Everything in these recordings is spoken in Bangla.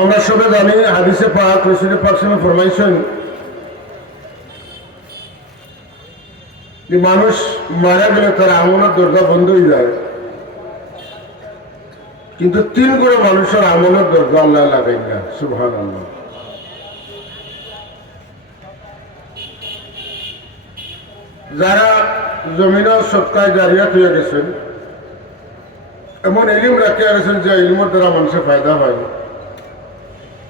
আমরা সবাই জানি হাদিসে পাক রাসূল পাক সাল্লাল্লাহু আলাইহি ফরমাইছেন যে মানুষ মারা গেলে তার আমলের দরজা বন্ধ হয়ে যায়, কিন্তু 3 করে মানুষের আমলের দরজা আল্লাহ লাগাই না। সুবহানাল্লাহ। যারা জমিনে সদকায়ে জারিয়া হয়ে গেছেন, এমন ইলম রাখিয়া গেছেন যে ইলমের দ্বারা মানুষের ফায়দা হয়,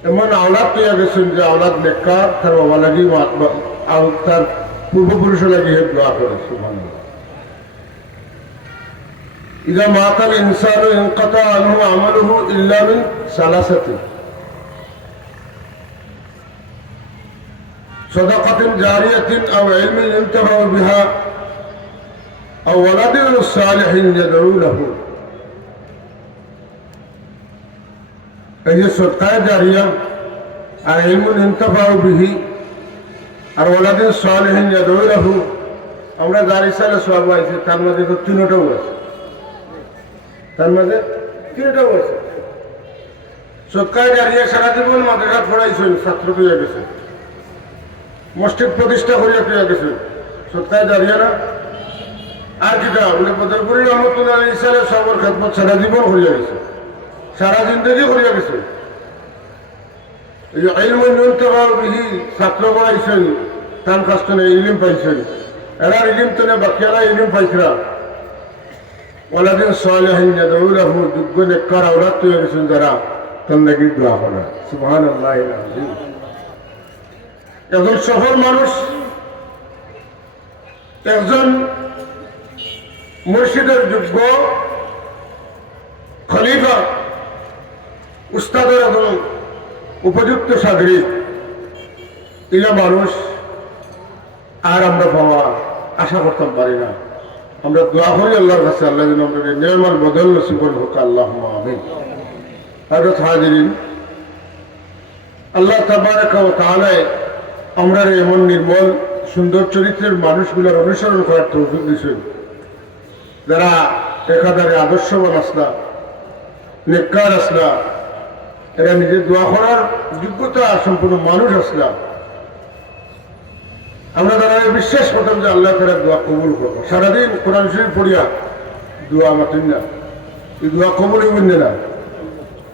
এমন আওলাদ পেয়ে গেছেন যে আওলাদ নেককার তার বাবা লাগি তার পূর্বপুরুষ লাগিয়ে দোয়া করে। সুবহানাল্লাহ। ইযা মাতাল ইনসানু ইনকাতা আনহু আমালুহু ইল্লা মিন সালাসাতিন সাদাকাতিন জারিয়াতিন আও ইলমিন ইনতাফাউ বিহা আও ওয়ালাদিন সালিহিন ইয়াদউ লাহু। এই যে সদকায়ে জারিয়া আর ইলমুন ইনতাফাউ বিহি আর ওয়ালাদিন সালিহিন ইয়াদউ লাহু, আমরা যার ইসালে সওয়াব আছে তার মধ্যে তো 3টাও আছে, তার মধ্যে 3টাও আছে। সদকায়ে জারিয়া সারা জীবন মাদ্রাসা পড়াইছেন, ছাত্র পেয়ে গেছে, মসজিদ প্রতিষ্ঠা করিয়া পেয়ে গেছে, সদকায়ে জারিয়া না। আর যেটা বলে বদরপুরি রহমতুল্লাহ ইসালে সবর খেদমত সারা জীবন করিয়া গেছে, সারা জিন্দগি করিয়া গেছে। এই ইলমুন ইনতাফাউ বিহি ছাত্র পড়াইছেন, তার কাছ থেকে ইলম পাইছেন, এরা ইলম তো না বাকিরা ইলম পাইছিরা। ওয়ালাদিন সালিহিন ইয়াদউ লাহু, যোগ্য নেককার আওলাদ পেয়ে গেছেন যারা তার লাগি দোয়া করে। সুবহানাল্লাহিল আযীম। একজন সফল মানুষ, একজন মুর্শিদের যোগ্য খলিফা, উস্তাদের একজন উপযুক্ত সাগরিক, ইলা মানুষ আর আমরা পাওয়া আশা করতে পারি না। আমরা দোয়া করি আল্লাহর কাছে, আল্লাহ যেন আমাদের নিয়ামত বদল নসিব করেন। হোক আল্লাহুম্মা আমিন। হযরত হাজিরিন, আল্লাহ তাবারাকা ওয়া তাআলা আমরা এমন নির্মল সুন্দর চরিত্রের মানুষগুলোর অনুসরণ করার তৌফিক দিয়েছেন, যারা একাধারে আদর্শবান আসলা, নেককার আসলা, এরা নিজের দোয়া করার যোগ্যতা সম্পূর্ণ মানুষ আসলা। আমরা তারা বিশ্বাস করতাম যে আল্লাহ তারা দোয়া কবুল করবো। সারাদিন কোরআন শরীফ পড়িয়া দোয়া মাতেন না, এই দোয়া কবুল হইবেন না।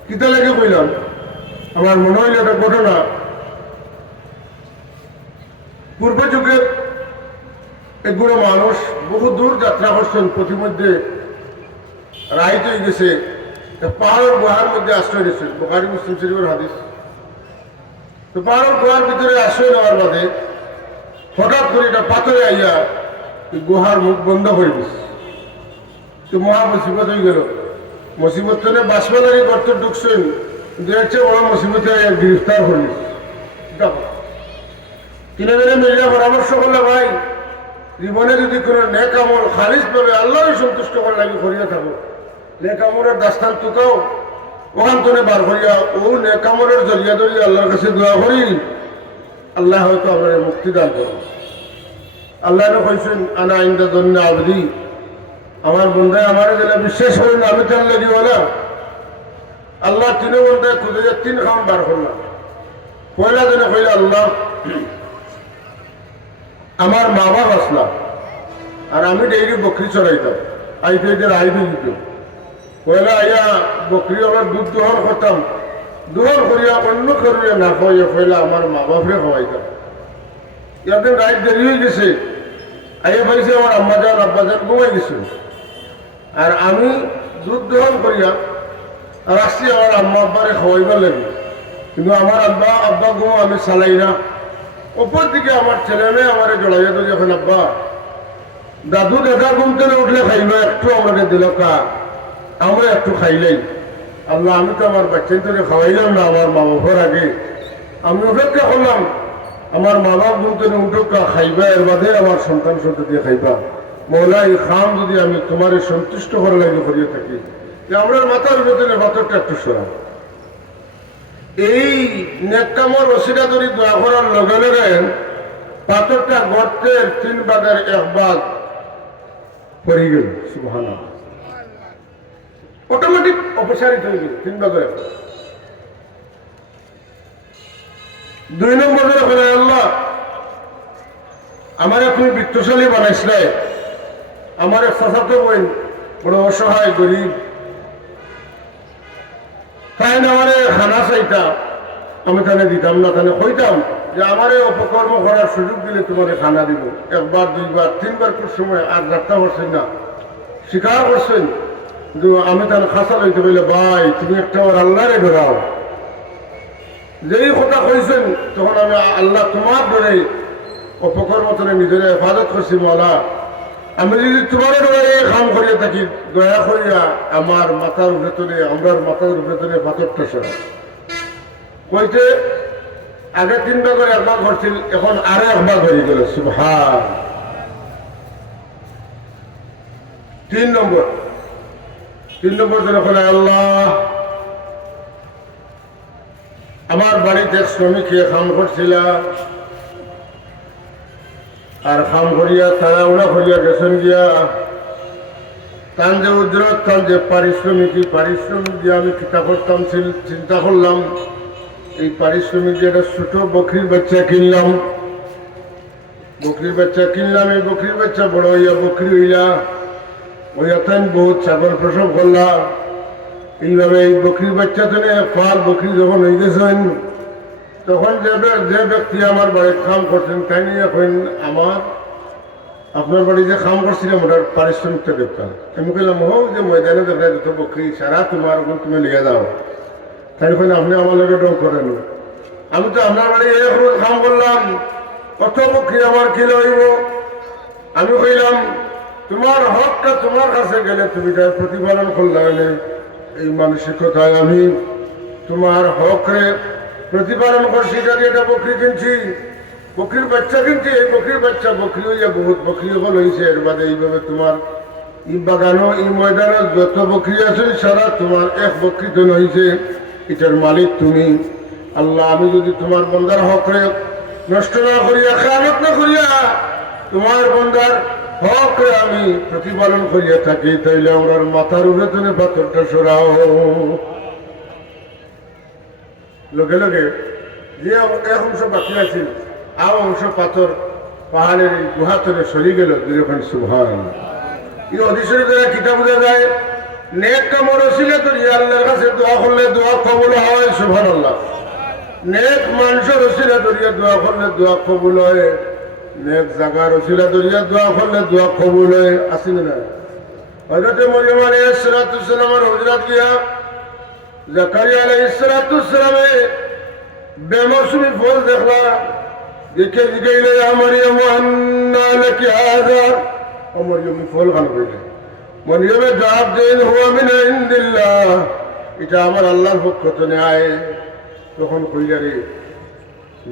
কিতা লাগে কইলাম, আমার মনে হইল একটা ঘটনা। পূর্ব যুগের এগুলো মানুষ বহু দূর যাত্রা করছেন, প্রতিমধ্যে রাইত হয়ে গেছে, পাহাড়ের গুহার মধ্যে আশ্রয় নিয়েছেন। বুখারী মুসলিম শরীফের হাদিস। তো পাহাড়ের গুহার ভিতরে আশ্রয় নেওয়ার বাদে হঠাৎ করে এটা পাথরে আইয়া গুহার মুখ বন্ধ করে দিচ্ছে। তো মহা মুসিবত হয়ে গেল। মুসিবত তো বাসমালারি গর্ত ঢুকছেন, দেখছে বড় মুসিবতে গ্রেফতার করে দিচ্ছে। তিনজনে মিলিয়া পরামর্শ করলে, ভাই জীবনে যদি কোনো নেক আমল খালিজ ভাবে আল্লাহরে সন্তুষ্ট করার লাগে করিয়া থাকো, নেক আমলের দাস্তান টুকাও ওখান থেকে বার করিয়া ও নেক আমলের জরিয়া ধরিয়া আল্লাহর কাছে দোয়া করি, আল্লাহ হয়তো আপনার মুক্তি দান করবেন। আল্লাহ কইছেন, আনা ইনদা যন্নি আবদি, আমার বন্ধায় আমার গেলে বিশ্বাস করেন আমি তার লাগি বলা। আল্লাহ 3 ঘন্টায় খুঁজে 3 খাম বার করলাম। পয়লা দিনে কইলা, আল্লাহ আমার মা বাপ আসলা, আর আমি ডেইলি বকরি চড়াইতাম, আইফেদের আইফে দিত। পয়লা আইয়া বকরি আমার দুধ দোহন করতাম, দোহন করিয়া অন্য করিয়া না খাওয়াইয়া পয়লা আমার মা বাপরে খাওয়াইতাম। একদিন রাত দেরি হয়ে গেছে, আইয়া পাইছে আমার আম্মাজান আব্বাজান ঘুমাই গেছে, আর আমি দুধ দোহন করিয়া আর আসছি আমার আম্মা আব্বারে খাওয়াইবার লাগে। কিন্তু আমার আব্বা ঘুম আমি চালাই না। ওপর দিকে আমার ছেলে মেয়ে আমার জড়াইয়া তো যখন, আব্বা দাদু দাদা ঘুম থেকে উঠলে খাইলো, একটু আমাকে দিল কা, আমরা একটু খাইলাই। আল্লাহ আমি তো আমার বাচ্চাই তোরে খাওয়াইলাম না আমার মা বাবার আগে, আমি অপেক্ষা করলাম আমার মা বাপ ঘুম থেকে উঠুক খাইবা, এর বাদে আমার সন্তান সন্ততি খাইবা। মৌলা এই খাম যদি আমি তোমার সন্তুষ্ট করার লাগে করিয়ে থাকি, আমরা মাথার ভেতরে পাথরটা একটু সরা। এই নেককামর ওসিলা ধরে দোয়া করার লগে লগে পাথরটা গর্তের 3 ভাগের 1 ভাগ পড়ে গেল। সুবহানাল্লাহ। অটোমেটিক অপসারিত হয়ে গেল 3 ভাগের 1 ভাগ। দুই নম্বরে বলে আল্লাহ আমার তুমি বৃত্তশালী বানাইছিলে, আমার চাচাতো বোন বড় অসহায় গরিব, তাই না আমার খানা চাইতা, আমি তাহলে দিতাম না, তাহলে কইতাম যে আমার অপকর্ম করার সুযোগ দিলে তোমার খানা দিব। একবার দুইবার তিনবার কোন সময় আর যাত্রা করছেন না, স্বীকার করছেন, কিন্তু আমি তাহলে খাসা লইতে বলে ভাই তুমি একটা আমার আল্লাহরে ধরাও। যেই কথা কইছেন তখন আমি আল্লাহ তোমার ধরে অপকর্ম করে নিজের হেফাজত করছি। মলা আমি যদি তোমার ধরে কাম করিয়া থাকি, দয়া করিয়া আমার মাথার ভেতরে, আমার মাথার ভেতরে পাথরটা সরা কইতে আগে তিনবার করে একবার করছিল, এখন আরো একবার হয়ে গেল। সুবহান। তিন নম্বর যখন আল্লাহ আমার বাড়িতে শ্রমিক কাম করছিল, আর কাম করিয়া তারা উড়া করিয়া গেছেন গিয়া, তান যে উজ্জ্বল তান যে পারিশ্রমিক দিয়ে আমি চিন্তা করতাম, চিন্তা করলাম এই পারিশ্রমিক দিয়ে একটা ছোট বকরির বাচ্চা কিনলাম, এই বকরির বাচ্চা বড় হইয়া বকরি হইলা, ওইয়া তাই বহুত ছাগল প্রসব করলাম। এইভাবে এই বকরির বাচ্চা থেকে ফাল বকরি যখন হয়ে গেছেন, তখন যে ব্যক্তি আমার বাড়িতে কাম করছেন তাই নিয়ে এখন আপনার বাড়ি যে কাম করছিলাম ওটার পারিশ্রমিকটা দেখতাম। আমি বললাম হোক যে ময়দানে দেখা যত বকরি সারা তোমার ওখান তুমি লিয়ে যাও, তাই ওখানে আপনি আমার লোক ডং করেন। আমি তো আপনার বাড়ি এক রোজ কাম করলাম, কত বকরি আমার কিলো হইব। আমি কইলাম তোমার হকটা তোমার কাছে গেলে তুমি তার প্রতিপালন করলাম, এই মানসিকতায় আমি তোমার হকরে প্রতিপালন করছি। যদি এটা বকরি কিনছি, বকরির বাচ্চা কিনছি, এই বকরির বাচ্চা বকরি হইয়া বহুত বকরি হল হয়েছে। এর বাদে এইভাবে তোমার ই বাগানো এই ময়দানে যত বকরি আছে সারা তোমার এক বকরি তো হয়েছে, এটার মালিক তুমি। আল্লাহ আমি যদি তোমার বন্দার হকরে নষ্ট না করিয়া, খেয়ালত না করিয়া তোমার বন্দার হকরে আমি প্রতিপালন করিয়া থাকি, তাইলে আমার মাথার উপরে তুমি পাথরটা সরাও। লগে লগে যে এক অংশ বাকি আছে, আর অংশ পাথর পাহাড়ের গুহা থেকে সরি গেল। দুইখান সুবহান। এই অধিশরী দ্বারা কিতাব বোঝা যায় নেক কামর ওসিলা করি আল্লাহর কাছে দোয়া করলে দোয়া কবুল হয়। সুবহানাল্লাহ। নেক মানুষের ওসিলা করিয়া দোয়া করলে দোয়া কবুল হয়, নেক জায়গার ওসিলা করিয়া দোয়া করলে দোয়া কবুল হয়। আসেন না হযরত মরিয়ম আলাইহিস সালামের হুজরাত গিয়া জাকারিয়া আলাইহিস সালামে বেমৌসুমি ফল দেখলা, দেখে জিগাইলে মরিয়ম আন্না লাকি হাযা, ও মরিয়ম ফল খান কইলে। মরিয়মে জবাব দেন হুয়া মিন ইনদিল্লাহ, এটা আমার আল্লাহর পক্ষ থেকে আয়। তখন কইলা রে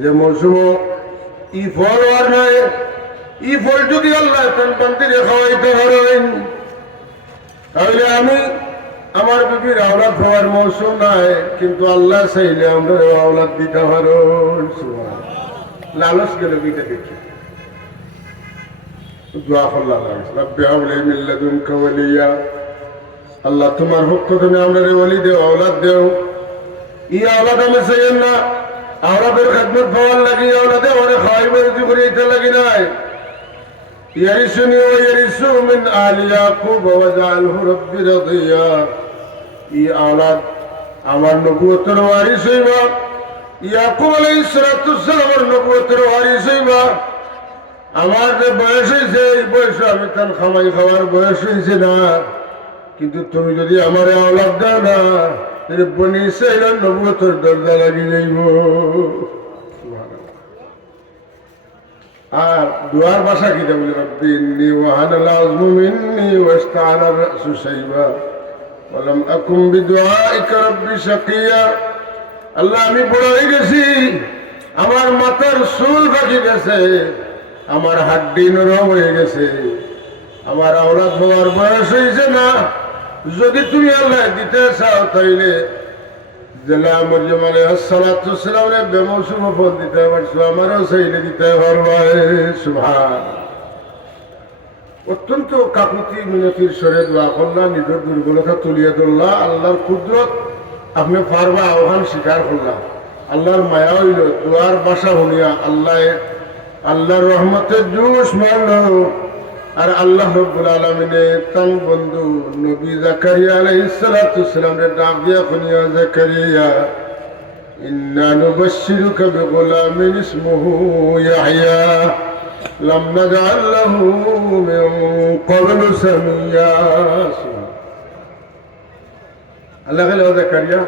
যে মৌসুম ই ফল আর নাই, ই ফল যদি আল্লাহ তান পান্তিরে খাওয়াইতে পারেন, তাহলে আমি আমার বিবির আওলাদ হওয়ার মৌসুম নাই, কিন্তু আল্লাহ চাইলে আমরা আওলাদ দিতে পারো। লালস গেল বিটা দেখি দোয়া করলাম, রব্বি হাবলি মিন লাদুনকা ওয়ালিয়া, আল্লাহ তোমার পক্ষ থেকে আমরা ওলি দেও, আওলাদ দেও। ই আওলাদ আমি চাইেন না, আওলাদের খেদমত পাওয়ার লাগি আওলাদে ওরে খাওয়াইবার যদি করে এটা লাগি নাই। ইয়ারিসুনি ওয়া ইয়ারিসু মিন আলি ইয়াকুব ওয়াজআলহু রাব্বি রাদিয়া, ই আওলাদ আমার নবুয়তের ওয়ারিস হইবা, ইয়াকুব আলাইহিস সালামের নবুয়তের ওয়ারিস হইবা। আমার যে বয়স হয়েছে এই বয়সে আমি তার খামাই খাওয়ার বয়স হয়েছে না, কিন্তু তুমি যদি আমার আওলাদ দাও না, বনি ইসরাঈলের নবুয়তের দরজা লাগি যাইব। আর দুয়ার ভাষা কি বলে, রব্বি ইন্নী ওয়াহানাল আযমু মিন্নী ওয়াসতাআলা আর-রাসু শাইবা ওয়া লাম আকুম বিদুআইকা রব্বি শাকিয়া। আল্লাহ আমি বড় হয়ে গেছি, আমার মাথার চুল পাকি গেছে, আমার হাড্ডি নরম হয়ে গেছে, আমার আওলাদ হওয়ার বয়স হয়েছে না। যদি তুমি আল্লাহ দিতে চাও তাইলে জেলা মরিয়ম আলাইহিস সালামের বেমৌসুম ফল দিতে পারছো, আমারও চাইলে দিতে পারবা। সুবহান। অত্যন্ত কাকুতি মিনতির স্বরে দোয়া করলাম, নিজের দুর্বলতা তুলিয়ে ধরলা, আল্লাহর কুদরত আপনি পারবা আহ্বান স্বীকার করলাম। আল্লাহর মায়া হইল দুয়ার বাসা শুনিয়া আল্লাহর রহমতের জোশ মারল। আর আল্লাহ রব্বুল আলামিনে তার বন্ধু নবী জাকারিয়া আলাইহিস সালাতু ওয়াসসালামের ডাক দিয়া শুনিয়া, জাকারিয়া ইন্না নুবাশশিরুকা বিগুলামিন ইসমুহু ইয়াহইয়া লাম নাজআল লাহু মিন ক্বাবলু সামিয়্যা। আল্লাহ বলে, ও জাকারিয়া,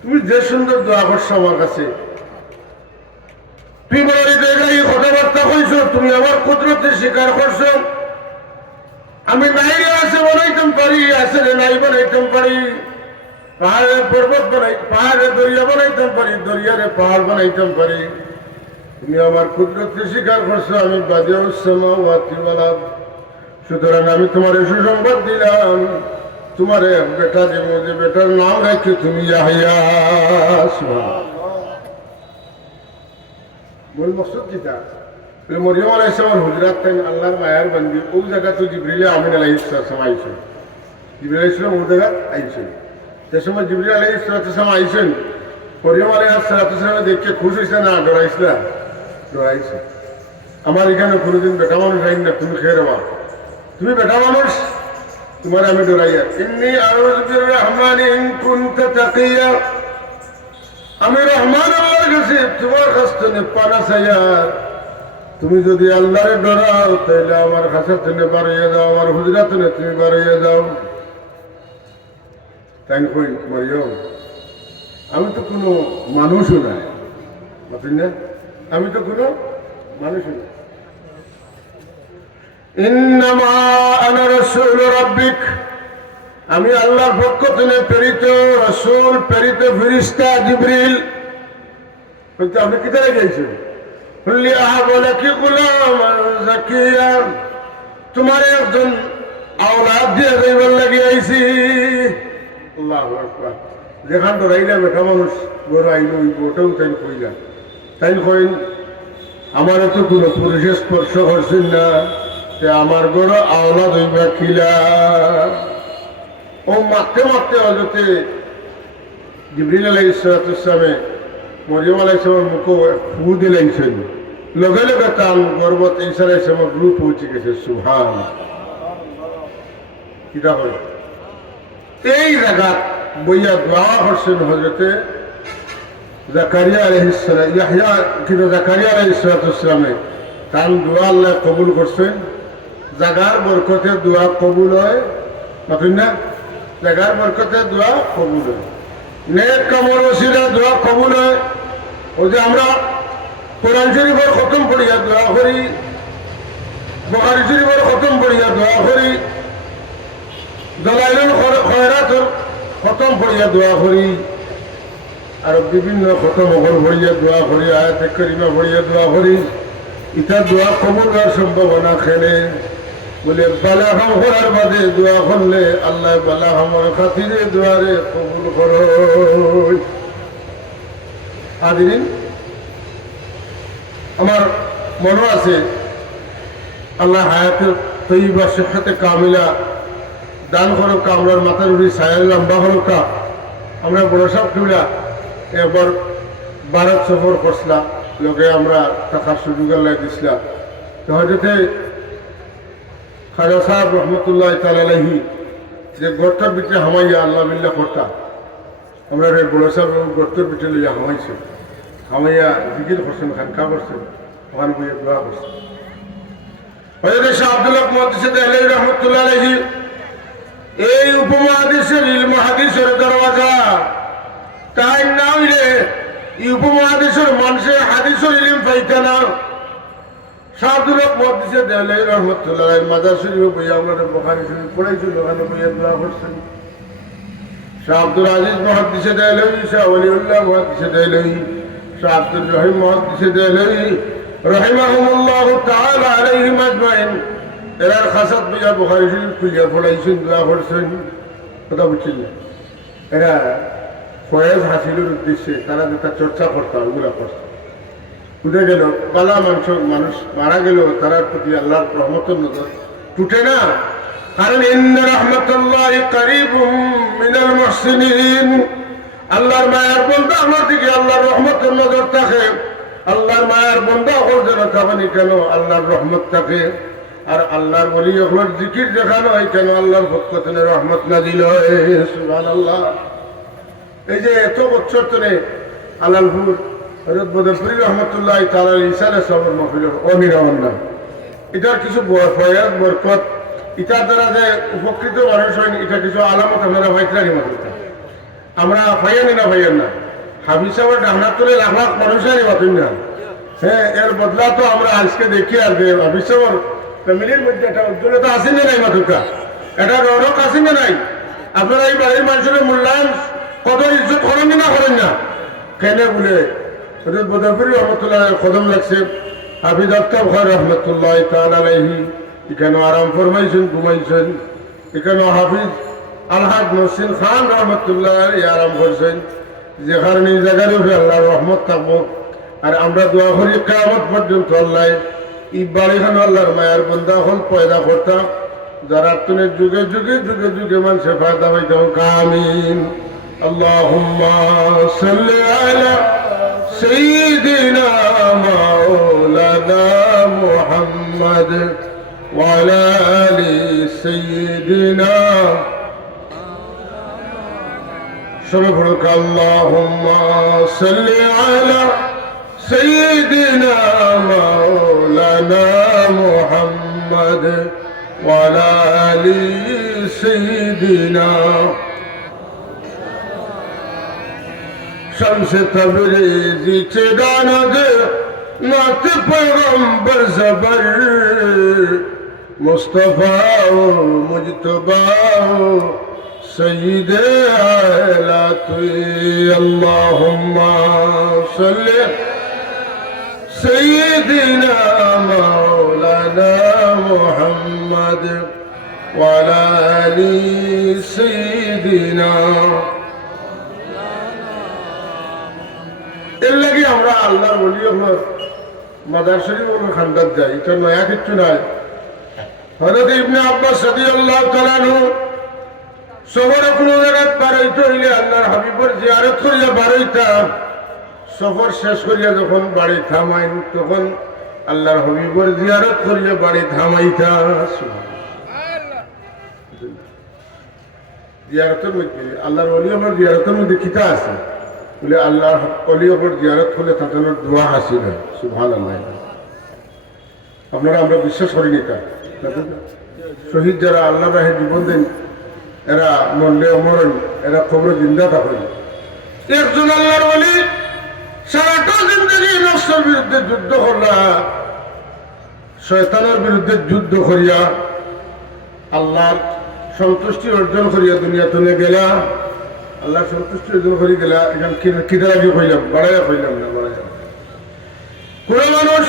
তুমি যে সুন্দর দোয়া করছো আমার কাছে, তুমি বড় জায়গায় কথাবার্তা কইছো, তুমি আমার কুদরতের স্বীকার করছো। আমি নাই আছে বানাইতাম পারি, আছে নাই বানাইতাম পারি, পাহাড়ে পর্বত পাহাড়ে দরিয়া বানাইতাম পারি, দরিয়ারে পাহাড় বানাইতাম পারি। তুমি আমার কুদরতের স্বীকার করছো, আমি বাদিউস-সামা ওয়াতিওয়ালা। সুতরাং আমি তোমার সুসংবাদ দিলাম, তোমার এক বেটা দেব, যে বেটার নাম রাখি তুমি ইয়াহইয়া। মূল মকসদ কিতা? মরিয়ম আলাইহিস সালাম হুজরাত তাই আল্লাহর মায়ার বান্দি, ওই জায়গা তো জিবরিল আমিন আলাইহিস সালাম আইছেন। জিবরিল আলাইহিস সালাম ওই জায়গা আইছেন। যে সময় জিবরিল আলাইহিস সালাম আইছেন, মরিয়ম আলাইহিস সালাম দেখে খুশ হয়েছে না ডরাইছিলা? ডরাইছে। আমার এখানে কোনোদিন বেটা মানুষ আইন না, তুমি খেয়ে রেবা, তুমি বেটা মানুষ, তোমার আমি ডরাইয়া। ইন্নী আউযু বির-রাহমানি ইন কুনতা তাকিয়া, আমি রহমান আল্লাহর কাছে তোমার কাছ থেকে পানা চাইয়া, তুমি যদি আল্লাহরে ডরাও তাহলে আমার কাছে তুমি বাড়িয়ে যাও, আমার হুজরাতে তুমি বাড়িয়ে যাও। তাই কই, মরিয়ম আমি তো কোনো মানুষও নাই, বুঝলেন না, আমি তো কোনো মানুষও নাই। ইন্নামা আনা রাসূলু রাব্বিক, আমি আল্লাহর পক্ষ থেকে প্রেরিত রাসূল, প্রেরিত ফেরেশতা জিবরিল। কিন্তু আপনি কি তারা গেছেন? বললি আহাবু লাকি গুলামান যাকিয়া, তোমার একজন আওলাদ দিয়ে যাইবার লাগি আইছি। আল্লাহু আকবার। যেখান ধরাইলা বেটা মানুষ গড় আইল, ওই গোটাও তাই কইলা, তাই কইন আমার তো কোনো পুরুষের স্পর্শ করছেন না, আমার গড় আওলাদ হইবা খিলা। ও মারতে মারতে হজরতে জিবরিল আলাইহিস সালামে মরিয়ম আলাইহিস সালামের মুখে ফু দিলেন, লগে লগে তার গর্ভত ঈসা আলাইহিস সালামের রূপ পৌঁছে গেছে। সুবহানাল্লাহ। কিটা হয় এই জায়গা বইয়া দোয়া করছেন হজরতে জাকারিয়া আলাইহিস সালাম, ইয়াহইয়া কিন্তু জাকারিয়া আলাইহিস সালামে তার দোয়া আল্লাহ কবুল করছেন। জাগার বরকতে দোয়া কবুল হয়, বুঝলেন না, জাগার বরকতে দোয়া কবুল হয়, নেক কামর ওসিলা দোয়া কবুল হয়। ওই যে আমরা কোরআন শরীফের খতম পড়িয়া দোয়া করি, বুখারী শরীফের খতম পড়িয়া দোয়া করি, দলাইলুল খয়রাতের খতম পড়িয়া দোয়া করি, আর বিভিন্ন খতম পড়িয়া দোয়া করি, আয়াতে কারিমা পড়িয়া দোয়া করি। ইটা দোয়া কবুল হওয়ার সম্ভাবনা খেলে বলে বালা হাম করার বাদে দোয়া করলে আল্লাহ বালা হামর খাতিরে দোয়ারে কবুল করো। আদিন আমার মনে আছে আল্লাহ হায়াতের তৈবা সিহহাতে কামিলা দান করো, কামরার মাথার উড়ি ছায়া লম্বা হলো কা। আমরা বড় সব কিলা একবার ভারত সফর করছিলাম, লোকে আমরা টাকার সুযোগ আল্লাহ দিছিলাম। তো হয়তো খাজা সাহেব রহমতুল্লাহ তালাহি যে গর্তার ভিতরে হামাইয়া আল্লাহ বিল্লাহ করতাম, আমরা বড় সাহেব গর্তের ভিতরে লইয়া হামাইছে, হামাইয়া জিকির করছেন, খানকা করছেন, ওখানে বইয়ে দোয়া করছেন। হযরত শাহ আব্দুল্লাহ মুহাদ্দিস আলাইহি রাহমাতুল্লাহ আলাইহি এই উপমহাদেশের ইলম হাদিসের দরওয়াজা, তাই না হইলে এই উপমহাদেশের মানুষের হাদিসের ইলম পাইতে না। শাহ আব্দুল্লাহ মুহাদ্দিস আলাইহি রাহমাতুল্লাহ মাজার শরীফে বইয়া আমরা বুখারী শরীফ পড়াইছিল, ওখানে বইয়া দোয়া করছেন। শাহ আব্দুল আজিজ মুহাদ্দিস আলাইহি, শাহ ওলিউল্লাহ মুহাদ্দিস আলাইহি, শাহ আব্দুর রহিম মুহাদ্দিস আলাইহি রাহিমাহুমুল্লাহ তাআলা আলাইহিম আজমাইন, এরা খাসাত বইয়া বুখারী শরীফ খুলিয়া পড়াইছেন, দোয়া করছেন। কথা বুঝছেন না, এরা ফয়েজ হাসিলের উদ্দেশ্যে তারা যেটা চর্চা করতাম ওগুলা করছে। উঠে গেল বালা মানুষ মারা গেল, তার প্রতি আল্লাহর রহমতের নজর টুটে না। কারণ ইন্না রাহমাতুল্লাহি কারীবুম মিনাল মুহসিনিন, আল্লাহর মায়ার বন্ধা আমার দিকে আল্লাহর রহমতের নজর থাকে, আল্লাহর মায়ার বন্ধা হল যেন থাকেনি কেন আল্লাহর রহমত থাকে। আর আল্লাহর বলি ওগুলোর জিকির দেখানো হয় কেন আল্লাহর পক্ষ থেকে রহমত নাজিল হয়। সুবহানাল্লাহ। এই যে এত বছর ধরে আলালপুর হযরত বদরপুরি রহমতুল্লাহ তাআলা ইসালে সবর মাহফিল অনিরামন্না এটার কিছু ফয়াজ বরকত এটার দ্বারা যে উপকৃত মানুষ হয় এটা কিছু আলামত আপনারা ভাইতরানি মাথা আমরা ভাইয়ানি না ভাইয়ান না হাবিজ সাহেবের ডাহনার তোলে লাখ লাখ মানুষেরই মাতুন না। হ্যাঁ, এর বদলা তো আমরা আজকে দেখি আর হাবিজ সাহেবের ফ্যামিলির মধ্যে একটা উজ্জ্বলতা আসেন না নাই মাথুকা, এটা রৌনক আসেন না নাই। আপনারা এই বাড়ির মানুষের মূল্যায়ন কত ইজ্জত করেন না করেন না কেন বলে হযরত বদরপুরি রহমতুল্লাহ কদম লাগছে হাফিজ আফতাব খান রহমতুল্লাহ তাআলা আলাইহি এখানে আরাম ফরমাইছেন ঘুমাইছেন, এখানে হাফিজ আলহাজ মহসিন খান রহমতুল্লাহ আরাম করছেন। যেখানে এই জায়গার উপরে আল্লাহর রহমত থাকবো। আর আমরা দোয়া করি কিয়ামত পর্যন্ত আল্লাহ এই বাড়িখানে আল্লাহর মায়ার বন্ধা হল পয়দা করতাম, যারা তুমি যুগে যুগে যুগে যুগে মানুষের ফায়দা পাইতাম। আমিন। আল্লাহুম্মা সাল্লি আলা সাইয়্যিদিনা মাওলানা মুহাম্মদ ওয়া আলা আলি সাইয়্যিদিনা সবাই পড়ুক আল্লাহুম্মা সাল্লি আলা সাইয়্যিদিনা মাওলানা মুহাম্মদ ওয়া আলা আলি সাইয়্যিদিনা शम्स-ए तबरेज़ी चेदानद नात पैगंबर ज़बर मुस्तफ़ा मुजतबा सय्यिद आला तुई अल्लाहुम्मा सल्ली सय्यिदिना मौलाना मुहम्मद व अला आलि सय्यिदिना। এর লাগে আমরা আল্লাহর ওলি হলো মাদার শরীফ ওর খান্দাত যাই, এটা নয়া কিচ্ছু নাই। হযরত ইবনে আব্বাস রাদিয়াল্লাহু তাআলা আনহু শহরে কোনো জায়গায় বাড়াইতে হইলে আল্লাহর হাবিবের জিয়ারত করিয়া বাড়াইতা, সফর শেষ করিয়া যখন বাড়ি থামাইন তখন আল্লাহর হাবিবের জিয়ারত করিয়া বাড়ি থামাইতা। জিয়ারতের মধ্যে আল্লাহর ওলি হলো জিয়ারতের মধ্যে কিতা আছে বলে আল্লাহর ওলির উপর জিয়ারত করলে তাদের দোয়া হাসিল হয়। সুবহানাল্লাহ। আপনারা আমরা বিশ্বাস করি এটা শহীদ যারা আল্লাহ রাহে জীবন দেন এরা মরলে অমরণ, এরা খবর জিন্দা থাকেন। একজন আল্লাহর ওলি সারাটা জিন্দগি নফসের বিরুদ্ধে যুদ্ধ করলা, শয়তানের বিরুদ্ধে যুদ্ধ করিয়া আল্লাহর সন্তুষ্টি অর্জন করিয়া দুনিয়া তুলে গেলা, আল্লাহ সন্তুষ্টি অর্জন করে গেলা। এখন কিনা লাগিয়ে কইলাম বাড়াইয়া কইলাম না বাড়াইয়া কোন মানুষ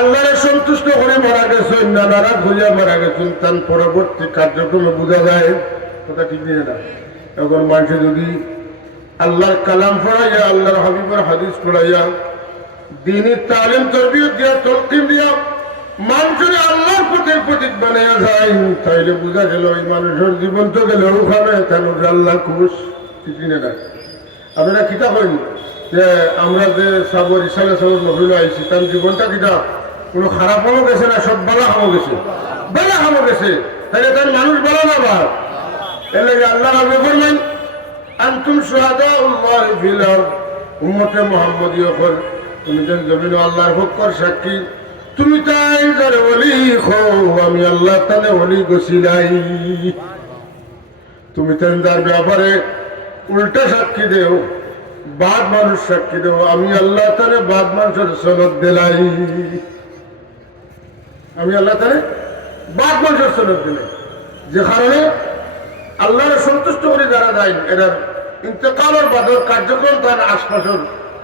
আল্লাহরে সন্তুষ্ট করে মারা গেছেন না নারাজ হইয়া মারা গেছেন তার পরবর্তী কার্যক্রমে বোঝা যায় কথা ঠিক নিয়ে না। এখন মানুষে যদি আল্লাহর কালাম পড়াইয়া আল্লাহর হাবিবের হাদিস পড়াইয়া দ্বীনের তালিম তরবিয়ত দিয়া তলকিন দিয়া মানুষের আল্লাহর পথের প্রতীক বানাইয়া যায় তাইলে বোঝা গেল এই মানুষের জীবন তো গেল ওখানে কেন আল্লাহ খুশ ঠিক নিয়ে না। আপনারা কিতা করেন যে আমরা যে সাবর ইসালে সাবর মহিলা আইছি তার জীবনটা কিটা কোনো খারাপ হলো গেছে না সব বালা খামো গেছে, বালা খামো গেছে, তাহলে তার মানুষ বলা না বা এর লাগে আল্লাহ হাবিব ফরমান আনতুম শুহাদাউল্লাহি ফিল আরদ উম্মতে মুহাম্মদীয় কর তুমি যেন জমিন আল্লাহর হুকুমের সাক্ষী তুমি তাই যারে ওলি খো আমি আল্লাহ তাআলা ওলি গছিলাই তুমি তার ব্যাপারে উল্টা সাক্ষী দেও বাদ মানুষ সাক্ষী দেব আমি আল্লাহ তাআলা বাদ মানুষের সনদ দিলাই, আমি আল্লাহ তাআলা বাদ মানুষের সনদ দিলাই। যে কারণে আল্লাহর সন্তুষ্ট করে যারা যায় এরা ইন্তেকালের বাদর কার্যক্রম তার আশপাশের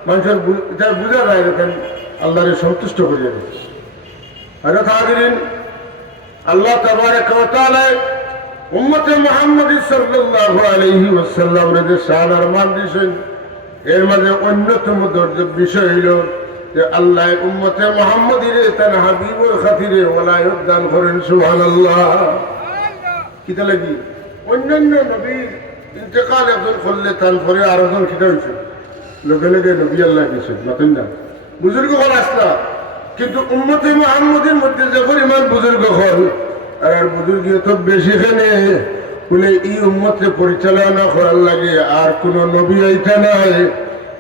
মানুষের এটা বোঝা যায় দেখেন আল্লাহরে সন্তুষ্ট করিয়া দেয়। হযরত হাজিরিন আল্লাহ তাবারক ওয়া তাআলা উম্মতে মুহাম্মদী সাল্লাল্লাহু আলাইহি ওয়াসাল্লাম এর যে শান আর মান দিয়েছেন এর মাঝে অন্যতম বিষয় হইল যে আল্লাহ উম্মতে মুহাম্মদীর তার হাবিবুর খাতিরে ওলায়ত দান করেন। সুবহানাল্লাহ। কিতা লাগি অন্যান্য নবী ইন্তেকাল একজন করলে তারপরে আর একজন খিটা হয়েছে লগে লগে নবী আল্লাহ গেছে নতুন না বুজুর্গ হল আসলা কিন্তু উম্মতে মুহাম্মদের মধ্যে যে পরিমাণ বুজুর্গ হল আর বুজুর্গ তো বেশি খানে বলে এই উম্মতকে পরিচালনা করার লাগে আর কোন নবী আইতা নাই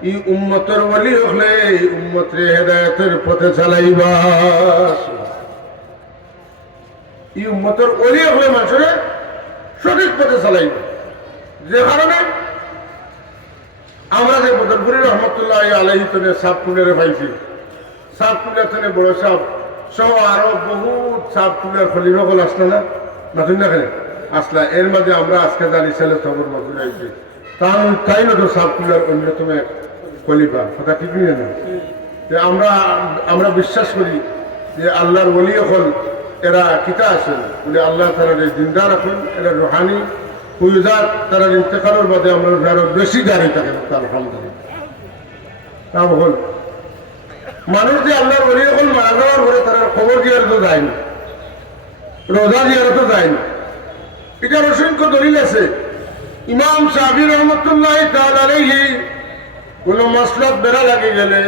এই উম্মতের ওলি হলে এই উম্মতরে হেদায়েতের পথে চালাইবা এই উম্মতের ওলি হলে মানুষের সঠিক পথে চালাইবা যে কারণে আমরা যে বদরপুরি রহমতুল্লাহ আলাইহি তনে সাপ তুলের পাইছি সাপ তুলের তনে বড় সাপ সহ আরো বহুত সাপ তুলের খলিফা হল আসলো না নতুন না কেন আসলা এর মাঝে আমরা আজকে দাঁড়িয়ে ছেলে খবর নতুন আইছি তাই না তো সাপ তুলের অন্যতম এক খলিফা কথা ঠিক নিয়ে না আমরা বিশ্বাস করি যে আল্লাহর ওলি হল এরা কিতা আছেন বলে আল্লাহ তারা জিন্দা রাখুন এরা রুহানি হুইজাত তারা ইন্তেকালের বাদে আমরা আরো বেশি দাঁড়িয়ে থাকেন আলহামদুলিল্লাহ হল মানুষ যে আল্লাহর ওলি হল মারা যাওয়ার পরে তারা খবর দিয়ার তো যায় না রোজা দিয়ার তো যায় না এটার অসংখ্য দলিল আছে ইমাম শাফি রহমতুল্লাহ তাআলা আলাইহি কোন মাসলাত বেড়া লাগে গেলে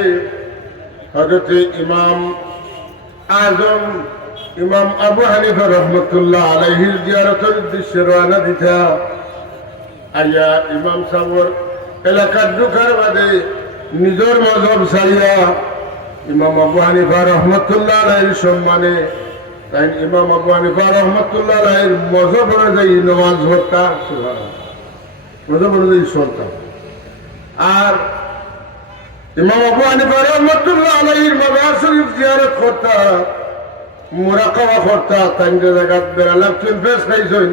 হযরত ইমাম আজম ইমাম আবু হানিফা রহমতুল্লাহ আলাইহির জিয়ারতের উদ্দেশ্যে রওনা দিতা আইয়া ইমাম সাহেবের এলাকার ঢুকার বাদে নিজের মজহব ছাড়িয়া ইমাম আবু হানিফা রহমতুল্লাহ আলাইহির সম্মানে তাই ইমাম আবু হানিফা রহমতুল্লাহ আলাইহির মজহব অনুযায়ী নামাজ পড়তা মজহব অনুযায়ী চলতাম আর ইমাম আবু হানিফা রহমতুল্লাহ আলাইহির মাজার শরীফ জিয়ারত করতা মুরাকাবা করতা তাই জায়গা বেড়া লাগছেন ফেস খাইছেন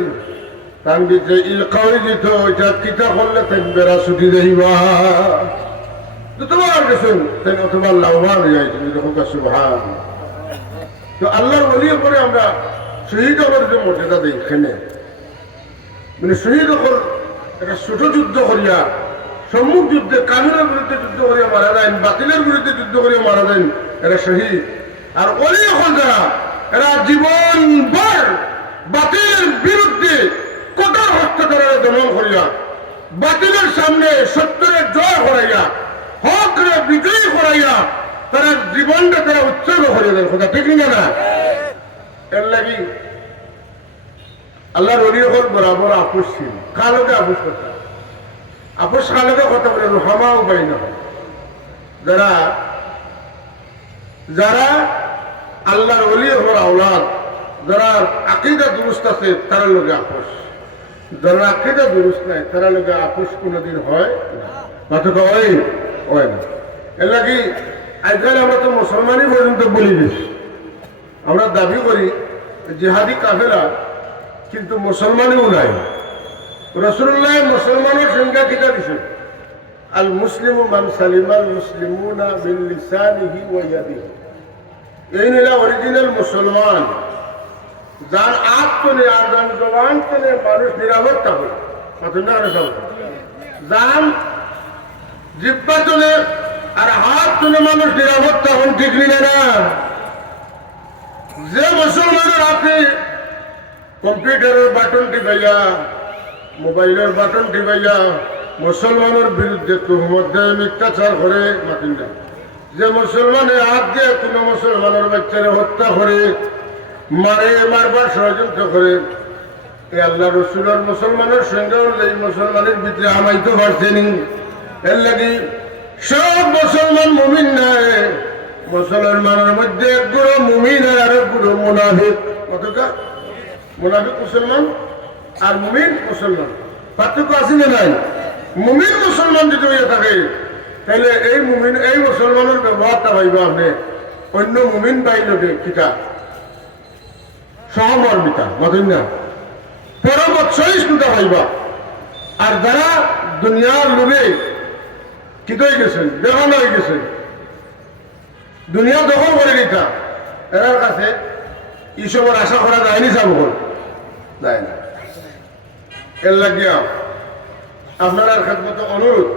তান দিতে ইলকাওই দিত ওইটা কিতা করলে তাই বেড়া ছুটি যাইবা তোমার গেছেন তাই তোমার লাভবান হয়ে যাইছেন এরকম সুবহান তো আল্লাহর ওলির পরে আমরা শহীদ হবার যে মর্যাদা দিই এখানে মানে শহীদ হল একটা ছোট যুদ্ধ করিয়া সম্মুখ যুদ্ধে কানুনের বিরুদ্ধে যুদ্ধ করিয়া মারা যায় বাতিলের বিরুদ্ধে যুদ্ধ করিয়া মারা যায় এরা শহীদ আর ওলি হল যারা এরা জীবন ভর বাতিলের বিরুদ্ধে কঠোর হস্তচারের দমন করিয়া বাতিলের সামনে সত্যের জয় করাইয়া হকরে বিজয়ী করাইয়া তারা জীবনটা তারা উৎসর্গ করিয়া দেয় কথা ঠিক না এর লাগি আল্লাহর ওলি হল বরাবর আপোষ ছিল কালোকে আপোষ করতাম আপোষ কালোকে কথা বলে রুহামাও বাই না যারা যারা আল্লাহর ওলি হওয়ার আওলাদ যারা আকীদা দুরুস্ত আছে তারা লোকে আপোষ যারা আকীদা দুরুস্ত নাই তারা লোকে আপোষ কোনোদিন হয় না হয় না এর লাগি আজকাল আমরা তো মুসলমানই পর্যন্ত বলি দিচ্ছি আমরা দাবি করি জিহাদি কাফেলা কিন্তু মুসলমানও নাই রাসূলুল্লাহ মুসলমানের সংখ্যা কিতা দিছে আল মুসলিমু মান সালিমাল মুসলিমুনা মিন লিসানিহি ওয়া ইয়াদিহি এই নিলা অরিজিনাল মুসলমান যার আত্মনে আর যার জবান তনে মানুষ নিরাপদ থাকে যার জিব্বা তনে আর হাত তনে মানুষ নিরাপদ তখন ঠিক নিলে না যে মুসলমানের আপনি কম্পিউটারের বাটন টিপাইয়া মোবাইলের বাটন টিপাইয়া মুসলমানের বিরুদ্ধে তুহমত দেয় মিথ্যাচার করে মাতিন না যে মুসলমানের হাত দিয়ে কোনো মুসলমানের বাচ্চারা হত্যা করে মারবার ষড়যন্ত্র করে এই আল্লাহ রসুলের মুসলমানের সঙ্গে এই মুসলমানের ভিতরে আমাইতে পারছেনি এর লাগি সব মুসলমান মুমিন নাই মুসলমানের মধ্যে এক গুঁড়ো মুমিন আর এক গুঁড়ো মুনাফিক কতটা মুনাফিক মুসলমান আর মুমিন মুসলমান পার্থক্য আছে না নাই মুমিন মুসলমান যদি হয়ে থাকে তাহলে এই মুমিন এই মুসলমানের ব্যবহারটা পাইব আপনি অন্য মুমিন পাইলকে কিতা সহমর্মিতা মতন না পরবত সহিষ্ণুতা পাইবা আর যারা দুনিয়ার লোভে কিত হয়ে গেছেন বেগানা হয়ে গেছেন দুনিয়া দখল করে দিতা এর কাছে এইসবের আশা করা যায়নি যাবো যায় না এর লাগিয়া আপনার খেদমত অনুরোধ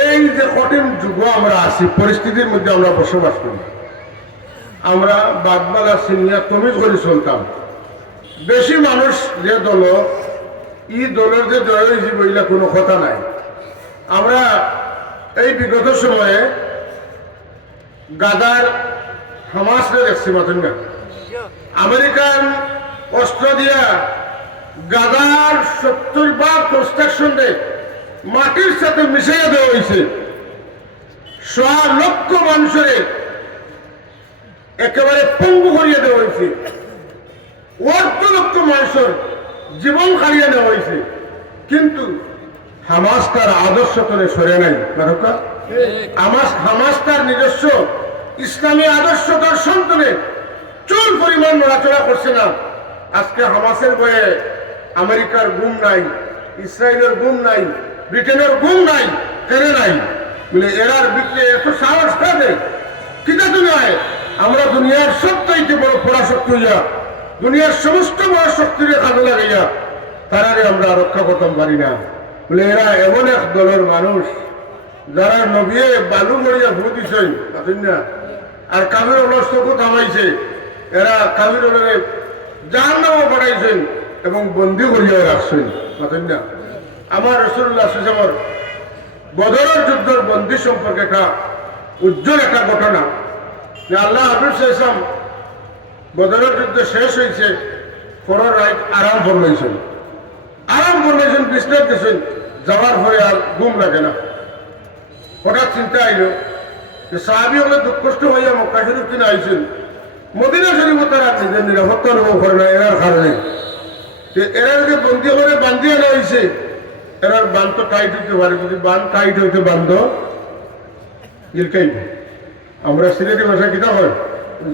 এই যে কঠিন যুগ আমরা আছি পরিস্থিতির মধ্যে আমরা বসবাস করি আমরা বাদবালা সিনিয়া তমিজ করে চলতাম বেশি মানুষ যে দল ই দলের যে জয় হয়েছে বইলা কোনো কথা নাই। আমরা এই বিগত সময়ে গাদার হামাসরে দেখছি মাত্র না, আমেরিকান অস্ত্র দিয়া গাদার 70 কনস্ট্রাকশন মাটির সাথে মিশিয়ে দেওয়া হয়েছে। 100 লক্ষ মানুষের একেবারে পঙ্গু করিয়ে দেওয়া হয়েছে, অর্ধ লক্ষ মানুষের জীবন হারিয়ে নেওয়া হয়েছে। কিন্তু হামাস তার আদর্শ করে সরে নাই। হামাস তার নিজস্ব ইসলামী আদর্শ তার সন্তানের চুল পরিমাণ নড়াচড়া করছে না। আজকে হামাসের বয়ে আমেরিকার গুম নাই, ইসরায়েলের গুম নাই, ব্রিটেনের গুম নাই, কেন নাই বলে এরার বিরুদ্ধে এত সাহস কাঁদে কিনা দুনিয়ায়। আমরা দুনিয়ার সবচাইতে বড় পরাশক্তি হইয়া দুনিয়ার সমস্ত বড় শক্তির কাজে লাগাইয়া তারারে আমরা রক্ষা করতাম পারি না বলে এরা এমন এক দলের মানুষ যারা নবিয়ে বালু মরিয়া ভূ দিছেন না, আর কাবির হলের চকু থামাইছে। এরা কাবির হলের জাহান্নামও পাঠাইছেন এবং বন্দী করিয়া রাখছেন না। আমার রাসূলুল্লাহ সাল্লাল্লাহু আলাইহি ওয়াসাল্লাম বদরের যুদ্ধের বন্দী সম্পর্কে একটা উজ্জ্বল একটা ঘটনা যে আল্লাহ হাবিব সাল্লাল্লাহু আলাইহি ওয়াসাল্লাম বদরের যুদ্ধ শেষ হয়েছে, পরের রাত আরাম ফরমাইছেন, বিশ্রাম দিয়েছেন। যাওয়ার পরে আর ঘুম লাগে না। হঠাৎ চিন্তা আইল যে সাহাবী হলে দুঃখ কষ্ট হইয়া মক্কা শরীফ কিনে আইছেন, মদিনা শরীফ তারা নিজের নিরাপত্তা অনুভব করে না এরার কারণে। এরার যে বন্দি করে বান্ধি আনা হয়েছে, এরার বান তো টাইট হইতে পারে, যদি বান টাইট হইতে বান্ধ জিলকাইব। আমরা সিলেটি ভাষায় কিতা হয়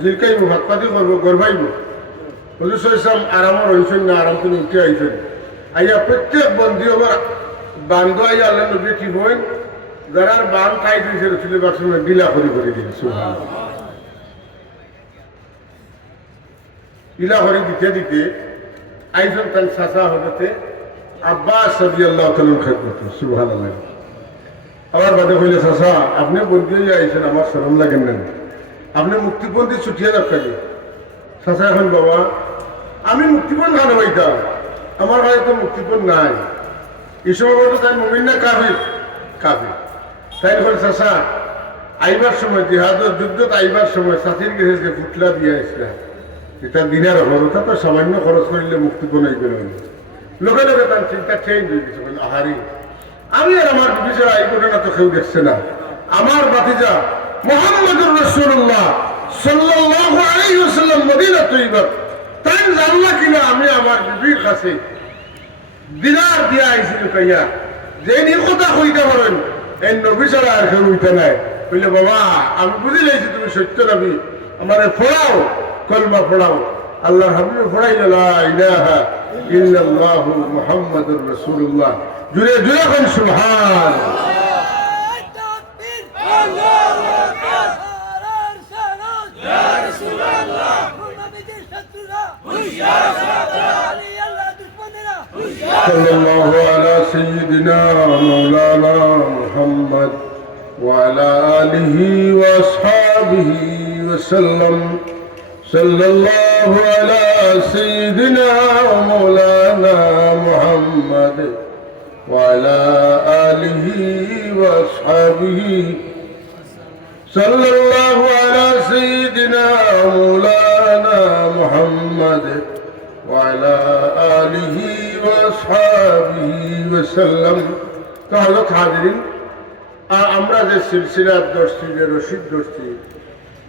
জিলকাইব, ভাত পাতি করবো, গর্বাইব। হুজুর সাল্লাল্লাহু আলাইহি আরামও রয়েছেন না, আরাম তিনি উঠে আইছেন। আইয়া প্রত্যেক বন্দী হবার বান্ধ আইয়া আল্লাহ নবী কি হইন যারা বান টাইট হয়েছে রসুলের বাসনে গিলা করে দিয়েছে। গিলা করে দিতে দিতে আইজন তার চাচা হতে আব্বাস রাদিয়াল্লাহু তাআলার খেদমতে সুবহানাল্লাহ। আবার বাদে কইলে চাচা আপনি বন্দী হয়ে আইছেন, আমার শরম লাগেন না, আপনি মুক্তিপন্থী ছুটিয়ে রাখতেন। চাচা এখন বাবা আমি মুক্তিপণ খানো পাইতাম, আমার কাছে তো মুক্তিপণ নাই। এই সময় বলতো তাই মুমিন না কাফির? কাফির। তাই বলে চাচা আইবার সময় জিহাদের যুদ্ধত আইবার সময় চাচির কাছে যে পুতলা দিয়ে আসলাম এটা দিনের অভাবতা তো সামান্য খরচ করলে মুক্তিপণ আইবে না। লোকে লোকে তার চিন্তা চেঞ্জ হয়ে গেছে, বলে আহারি আমি আর আমার বিবিচারা এই ঘটনা তো কেউ দেখছে না। আমার ভাতিজা মুহাম্মদুর রাসূলুল্লাহ সাল্লাল্লাহু আলাইহি ওয়াসাল্লাম মদিনা তৈবা তাই জানলা কিনা আমি আমার বিবির কাছে দিনার দিয়া আইছিল কাইয়া যে নিয়ে কথা কইতে পারেন এই নবী ছাড়া আর কেউ হইতে নাই। বললে বাবা আমি বুঝে যাইছি তুমি সত্য নবী, আমারে পড়াও, কলমা পড়াও। আল্লাহ হাবিব পড়াই লা ইলাহা ইল্লাল্লাহু মুহাম্মাদুর রাসূলুল্লাহ। জুড়ে জুড়ে কোন সুবহান। صلى الله على سيدنا مولانا محمد وعلى آله وأصحابه وسلم. صلى الله على سيدنا مولانا محمد وعلى آله وأصحابه. صلى الله على سيدنا مولانا محمد وعلى آله وأصحابه وسلم. হযরত হাজিরিন, আমরা যে সিলসিলার দর্শি যে রশিদ দর্শি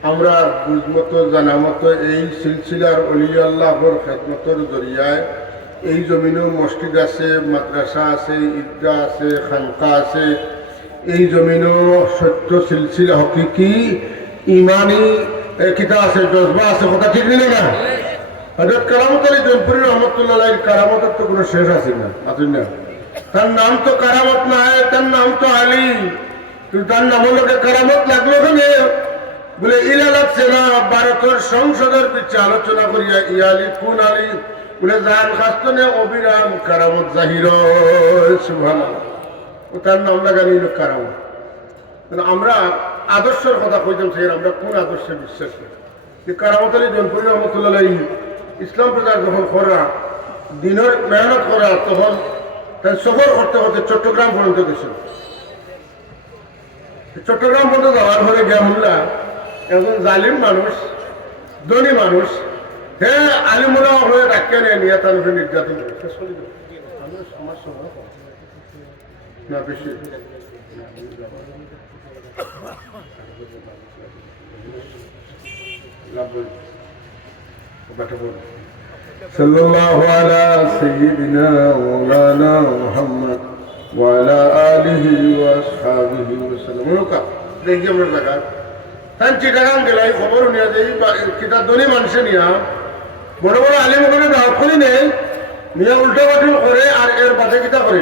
আমরা বুঝমতো জানামতো এই সিলসিলার অলি আল্লাহর খেদমতের জরিয়ায় এই জমিনে মসজিদ আছে, মাদ্রাসা আছে, ঈদগাহ আছে, খানকা আছে। এই জমিনেও সত্য সিলসিলা হকিকি ইমানি কিতাব আছে, জজবা আছে। কথা ঠিক নিলে না? হযরত কারামত আলী জয়পুরি রহমতুল্লাহ আলাইহির কারামতের তো কোনো শেষ আছে না, আসেন না? তার নাম তো কারামত না, তার নাম তো আলী, কিন্তু তার নাম লোকে কারামত লাগলো কেন? বলে ইলা লাগছে না ভারতের সংসদের পিছিয়ে আলোচনা করিয়া ইয়ালি কোন আলী বলে জান খাস্তনে অবিরাম কারামত জাহির। সুবহানাল্লাহ। তার নাম লাগানি কারামত। আমরা আদর্শের কথা কইতাম, সে আমরা কোন আদর্শে বিশ্বাস করি? যে কারামত আলী জয়পুরি রহমতুল্লাহ আলাইহি ইসলাম প্রচার যখন করা, দিনের মেহনত করা, তখন তাই সফর করতে করতে চট্টগ্রাম পর্যন্ত গেছিল। চট্টগ্রাম পর্যন্ত যাওয়ার পরে গিয়া মোল্লা একজন জালিম মানুষ, ধনী মানুষ, হে আলিমুলা হয়ে ডাকিয়ে নিয়ে তার উপরে নির্যাতন করে না বেশি সাল্লাল্লাহু আলা সাইয়্যিদিনা মাওলানা মুহাম্মদ ওয়া আলা আলিহি ওয়া আসহাবিহি ওয়া সাল্লাম। দেখি আমরা দেখা তাই চিটাগাং গেলাই খবর নিয়ে যে কিতা ধনী মানুষে নিয়া বড় বড় আলিম ওখানে দাওয়াত করি নেই নিয়ে উল্টা পাল্টি করে আর এর বাদে কিতা করে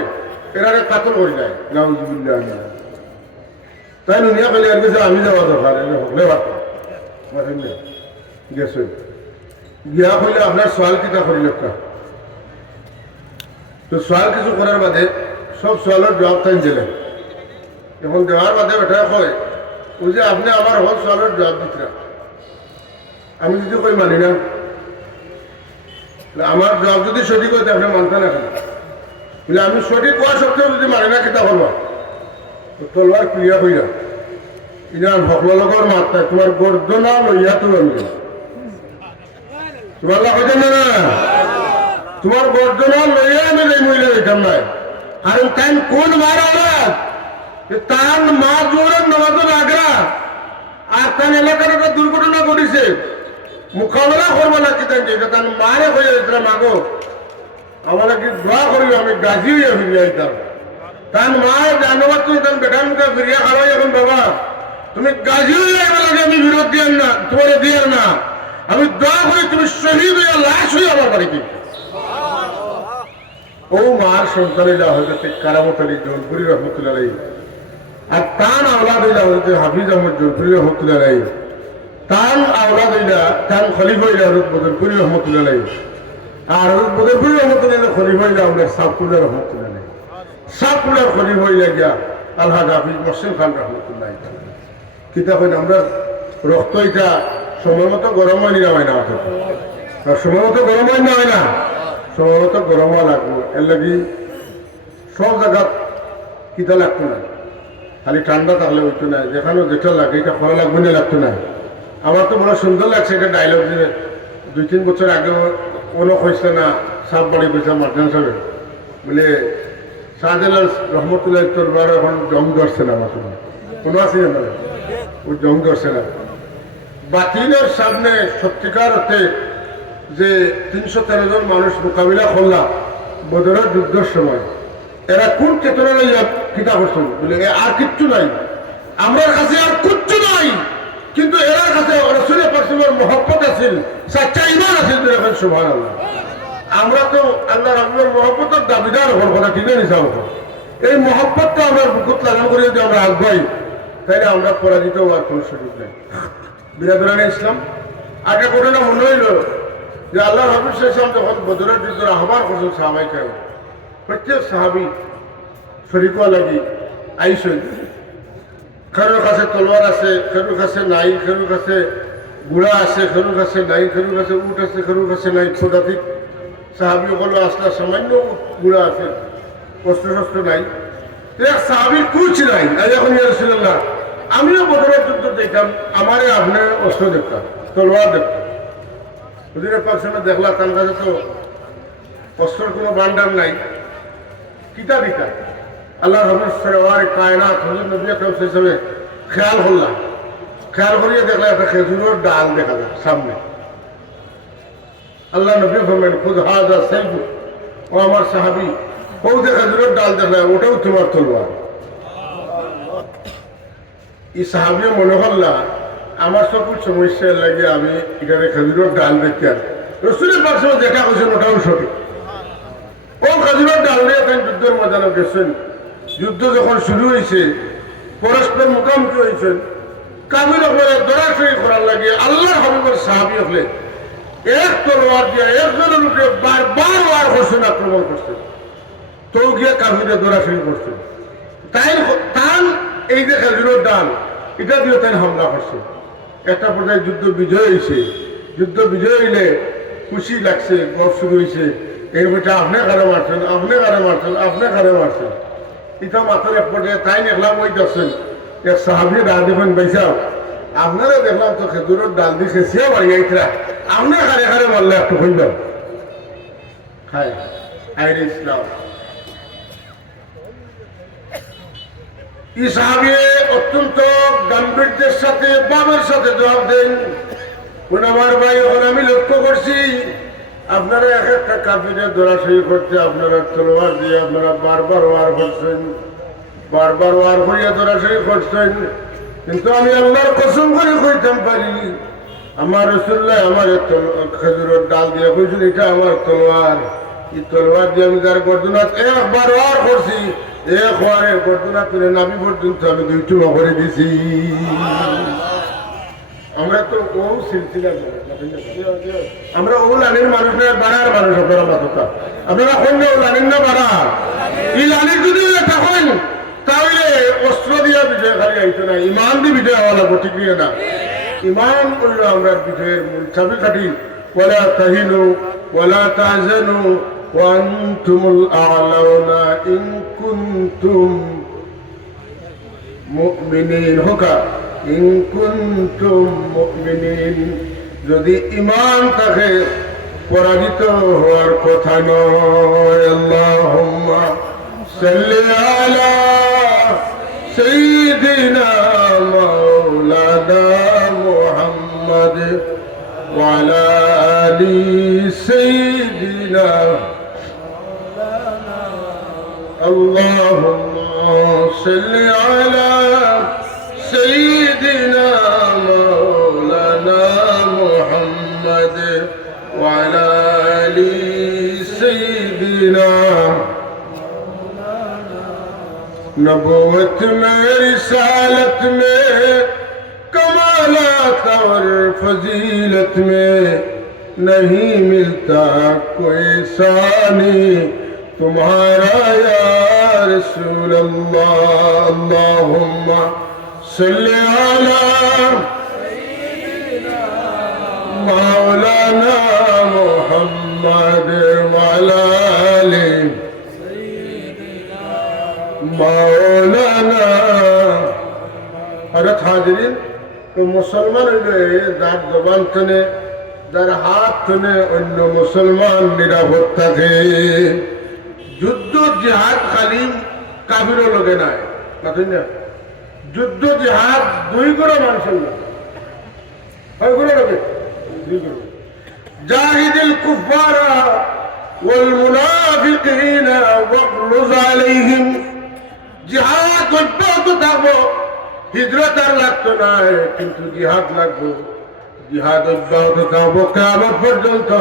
এরা কাতল করে যায় নাউজুবিল্লাহ। তাই নুনিয়া পেলে আর কিছু আমি যাওয়া দরকার হকলে ভাত গেছে গিয়া হইলে আপনার সোয়াল কিতা করিল তো সোয়াল কিছু করার বাদে সব সোয়ালের জবাব তাই দিলেন। এখন দেওয়ার বাদে এটা কয় ওই যে আপনি আমার হল সোয়ালের জবাব দিতে আমি যদি কই মানি না, আমার জবাব যদি সঠিক হইতে আপনি মানতে না কেন বলে আমি সঠিক কোয়া সত্ত্বেও যদি মানি না কিতা করবা তলবার ক্লিয়ার হইয়া ইনার ভকলগর মাত্রা তোমার গর্দনা লইয়া তুমি আমি তোমার লাগাইতেন না তোমার গর্দনা লইয়া আমি এই মহিলা দিতাম নাই। আর তাই কোন বার আওলাদ তার মা জোরের নামাজের আগ্রা আর তার এলাকার একটা দুর্ঘটনা ঘটেছে মোকাবেলা করবো না কি তার মারে হয়ে যেতে মাগো আমার কি দোয়া করি আমি গাজি হইয়া ফিরিয়ে যেতাম তার মায়ের জানবার তুমি তার বেটার মুখে ফিরিয়া খাওয়াই এখন বাবা তুমি গাজি হইয়া লাগে আমি বিরোধ দিয়ার না তোমার দিয়ার না আমি দোয়া করি তুমি শহীদ হইয়া লাশ হইয়া আমার বাড়িতে। ও মার সন্তানিলা হজরত কারামত আলী জৌনপুরি রহমতুল্লাহ আলাইহি আর তান আওলাদ হইলা হজরত হাফিজ আহমদ জৌনপুরি রহমতুল্লাহ আলাইহি তান আওলাদ হইলা তান খলিফা হইলা হজরত বদরপুরি রহমতুল্লাহ আলাইহি আর হজরত বদরপুরি রহমতুল্লাহ খলিফা হইলা আমাদের সাবকুল্লাহ রহমতুল্লাহ আলাইহি সাবকুল্লার খলিফা হইলা গিয়া আলহাজ হাফিজ মহসিন খান রহমতুল্লাহ কিতা কইন আমরা রক্ত এটা সময় মতো গরম হয়নি না হয় না সময় মতো গরম হয় না হয় না সময় মতো গরম হওয়া লাগবো এর লাগি সব জায়গা কিতা লাগতো না খালি ঠান্ডা থাকলে হইতো না যেখানে যেটা লাগে এটা খরা লাগবে না লাগতো না। আমার তো বড় সুন্দর লাগছে এটা ডায়লগ যে 2-3 বছর আগে কোনো কইছে না সাপ বাড়ি কইছে মার্জান সাহেব বলে শাহজালাল রহমতুল্লাহ তোরবার এখন জং ধরছে না আমার কোনো আছে না ওই জং ধরছে না বাতিলের সামনে সত্যিকার অর্থে যে 313 জন মানুষ মোকাবিলা করলাম বদরের যুদ্ধের সময় এরা কোন চেতনা লইয়া কিতা করছেন বলে আর কিচ্ছু নাই আমার কাছে আর কিচ্ছু নাই কিন্তু এর কাছে রাসূলের পার্সোনাল মহব্বত আছে সচ্চা ঈমান আছে দেখেন সুবহানাল্লাহ। আমরা তো আল্লাহ রাব্বুল মহব্বতের দাবিদার হব কথা ঠিক আছে নিসাব এই মহব্বতটা আমরা বুকুত লাগান করে যদি আমরা আগাই তাহলে আমরা পরাজিত হওয়ার কোনো সুযোগ নেই। বিরাদরানে ইসলাম আগে ঘটনা মনে হইল যে আল্লাহ হাফিজ সাহেব যখন বদরের যুদ্ধের আহ্বান করছেন সাহাবাই কেন প্রত্যেক সাহাবি শরীফা লাগি আইসেন খেরুর কাছে তলোয়ার আছে খেরুর কাছে নাই খেরুর কাছে ঘোড়া আছে খেরুর কাছে নাই খেরুর কাছে উট আছে খেরুর কাছে নাই ছোটাধিক সাহাবি হলো আসলে সামান্য ঘোড়া আছে অস্ত্র শস্ত্র নাই এক সাহাবির কুচ নাই এখন ইয়ারসুল্লাহ আমিও বদরের যুদ্ধ দেখতাম আমারে আপনার অস্ত্র দেখতাম তলোয়ার দেখতাম হুজুরের পাকসামে দেখলা তার কাছে তো অস্ত্রের কোনো ভান্ডার নাই কিতা দিতা আল্লাহ রহমান কায়নাত হজরত নবী আকরাম সাল্লাল্লাহু আলাইহি ওয়াসাল্লাম খেয়াল করিয়ে দেখলা একটা খেজুরের ডাল দেখা যায় সামনে আল্লাহ নবী ফরমাইন খুদ হাযা সাইফু ও আমার সাহাবী ও যে খেজুরের ডাল দেখলা ওটাও তোমার তলোয়ার। এই সাহাবীও মনে করলা আমার সকল সমস্যা লাগে আমি এখানে খেজুরের ডাল দেখি আর রাসূলের পাকসামে যেটা কইছেন ওটাও সঠিক। ও খেজুরের ডাল নিয়ে তাই যুদ্ধের ময়দানে গেছেন যুদ্ধ যখন শুরু হয়েছে পরস্পর মুখোমুখি হয়েছেন কাবিল হলে দরাসরি করার লাগে আল্লাহর হাবিবের সাহাবী হলে এক তলোয়ার দিয়ে একজনের উপরে বারবার ওয়ার করছেন আক্রমণ করছেন তো গিয়ে কাবিলে দরাসরি করছেন তাই তান এই যে খেজুরের ডাল এটা দিয়ে তাই হামলা করছে একটা পর্যায়ে যুদ্ধ বিজয় হয়েছে যুদ্ধ বিজয় হইলে খুশি লাগছে গল্প শুরু হয়েছে এই বইটা আপনি কারে মারছেন, আপনি কারে মারছেন, আপনি কারে মারছেন। ইটা মাথার এক পর্যায়ে তাই দেখলাম ওই দর্শন এক সাহাবি ডাল দিবেন বাইসাও আপনারা দেখলাম তো খেজুরের ডাল দিয়ে খেয়েছিও বাড়িয়াইতরা আপনি কারে কারে মারলে একটু হইলাম খায় আইরে ইসলাম। এই সাহাবি অত্যন্ত গাম্ভীর্যের সাথে বাবার সাথে জবাব দেন, কোন আমার ভাই এখন আমি লক্ষ্য করছি আপনারা এক একটা কাফিরে দৌড়াশাড়ি করতে আপনারা তলোয়ার দিয়ে আপনারা বারবার ওয়ার করছেন, বারবার ওয়ার করিয়া দৌড়াশাড়ি করছেন, কিন্তু আমি আল্লাহর কসম করে কইতাম পারি আমার রাসূলুল্লাহ আমার খেজুরের ডাল দিয়ে কইছেন এটা আমার তলোয়ার, এই তলোয়ার দিয়ে আমি তার গর্দনাথ একবার ওয়ার করছি, এক ওয়ারে গর্দনাথ তুলে নাভি পর্যন্ত আমি দুইটু করে দিছি। আমরা তো ও সিলসিলা আমরা ও লানির মানুষ না বাড়ার মানুষ আপনারা মাথা আপনারা কোন লানির না বাড়া এই লানির যদি তখন তাহলে অস্ত্র দিয়া বিজয় খালি আইতো না, ইমান দিয়ে বিজয় হওয়া লাগবো, ঠিক নিয়ে না। ইমান করলো আমরা বিজয়ের মূল চাবি কাঠি। ওয়ালা তাহিনু ওয়ালা তাহজানু ওয়া আনতুমুল আ'লাউনা ইন কুনতুম মুমিনিন হোকা ইন কুনতুম মুমিনিন। যদি ঈমান থাকে পরাজিত হওয়ার কথা নয়। আল্লাহুম্মা সাল্লি আলা সাইয়্যিদিনা মাওলানা মুহাম্মদ ওয়া আলা আলি সাইয়্যিদিনা আল্লাহুম্মা সাল্লি আলা سيدنا مولانا محمد وعلى آل سيدنا نبوت میں رسالت میں کمالات اور فضیلت میں نہیں ملتا کوئی ثانی تمہارا یا رسول اللہ. اللہم صل علی مولانا محمد وعلی آل مولانا. حضرت حاضرین تو মুসলমান হইলে যার জবান থেকে যার হাত থেকে অন্য মুসলমান নিরাপদ থাকে. যুদ্ধ জিহাদ খালি কাফিরের লগে নাই, না যুদ্ধ জিহাদ দুই গুণা মানুষের লগে, কয় গুণা লগে? দুই গুণা. জাহিদুল কুফারা ওয়াল মুনাফিকিনা ওয়াগলুজ আলাইহিম. জিহাদ অব্যাহত থাকবো, হিজরত আর লাগতো না, কিন্তু জিহাদ লাগবো. জিহাদ অব্যাহত থাকবো কিয়ামত পর্যন্ত.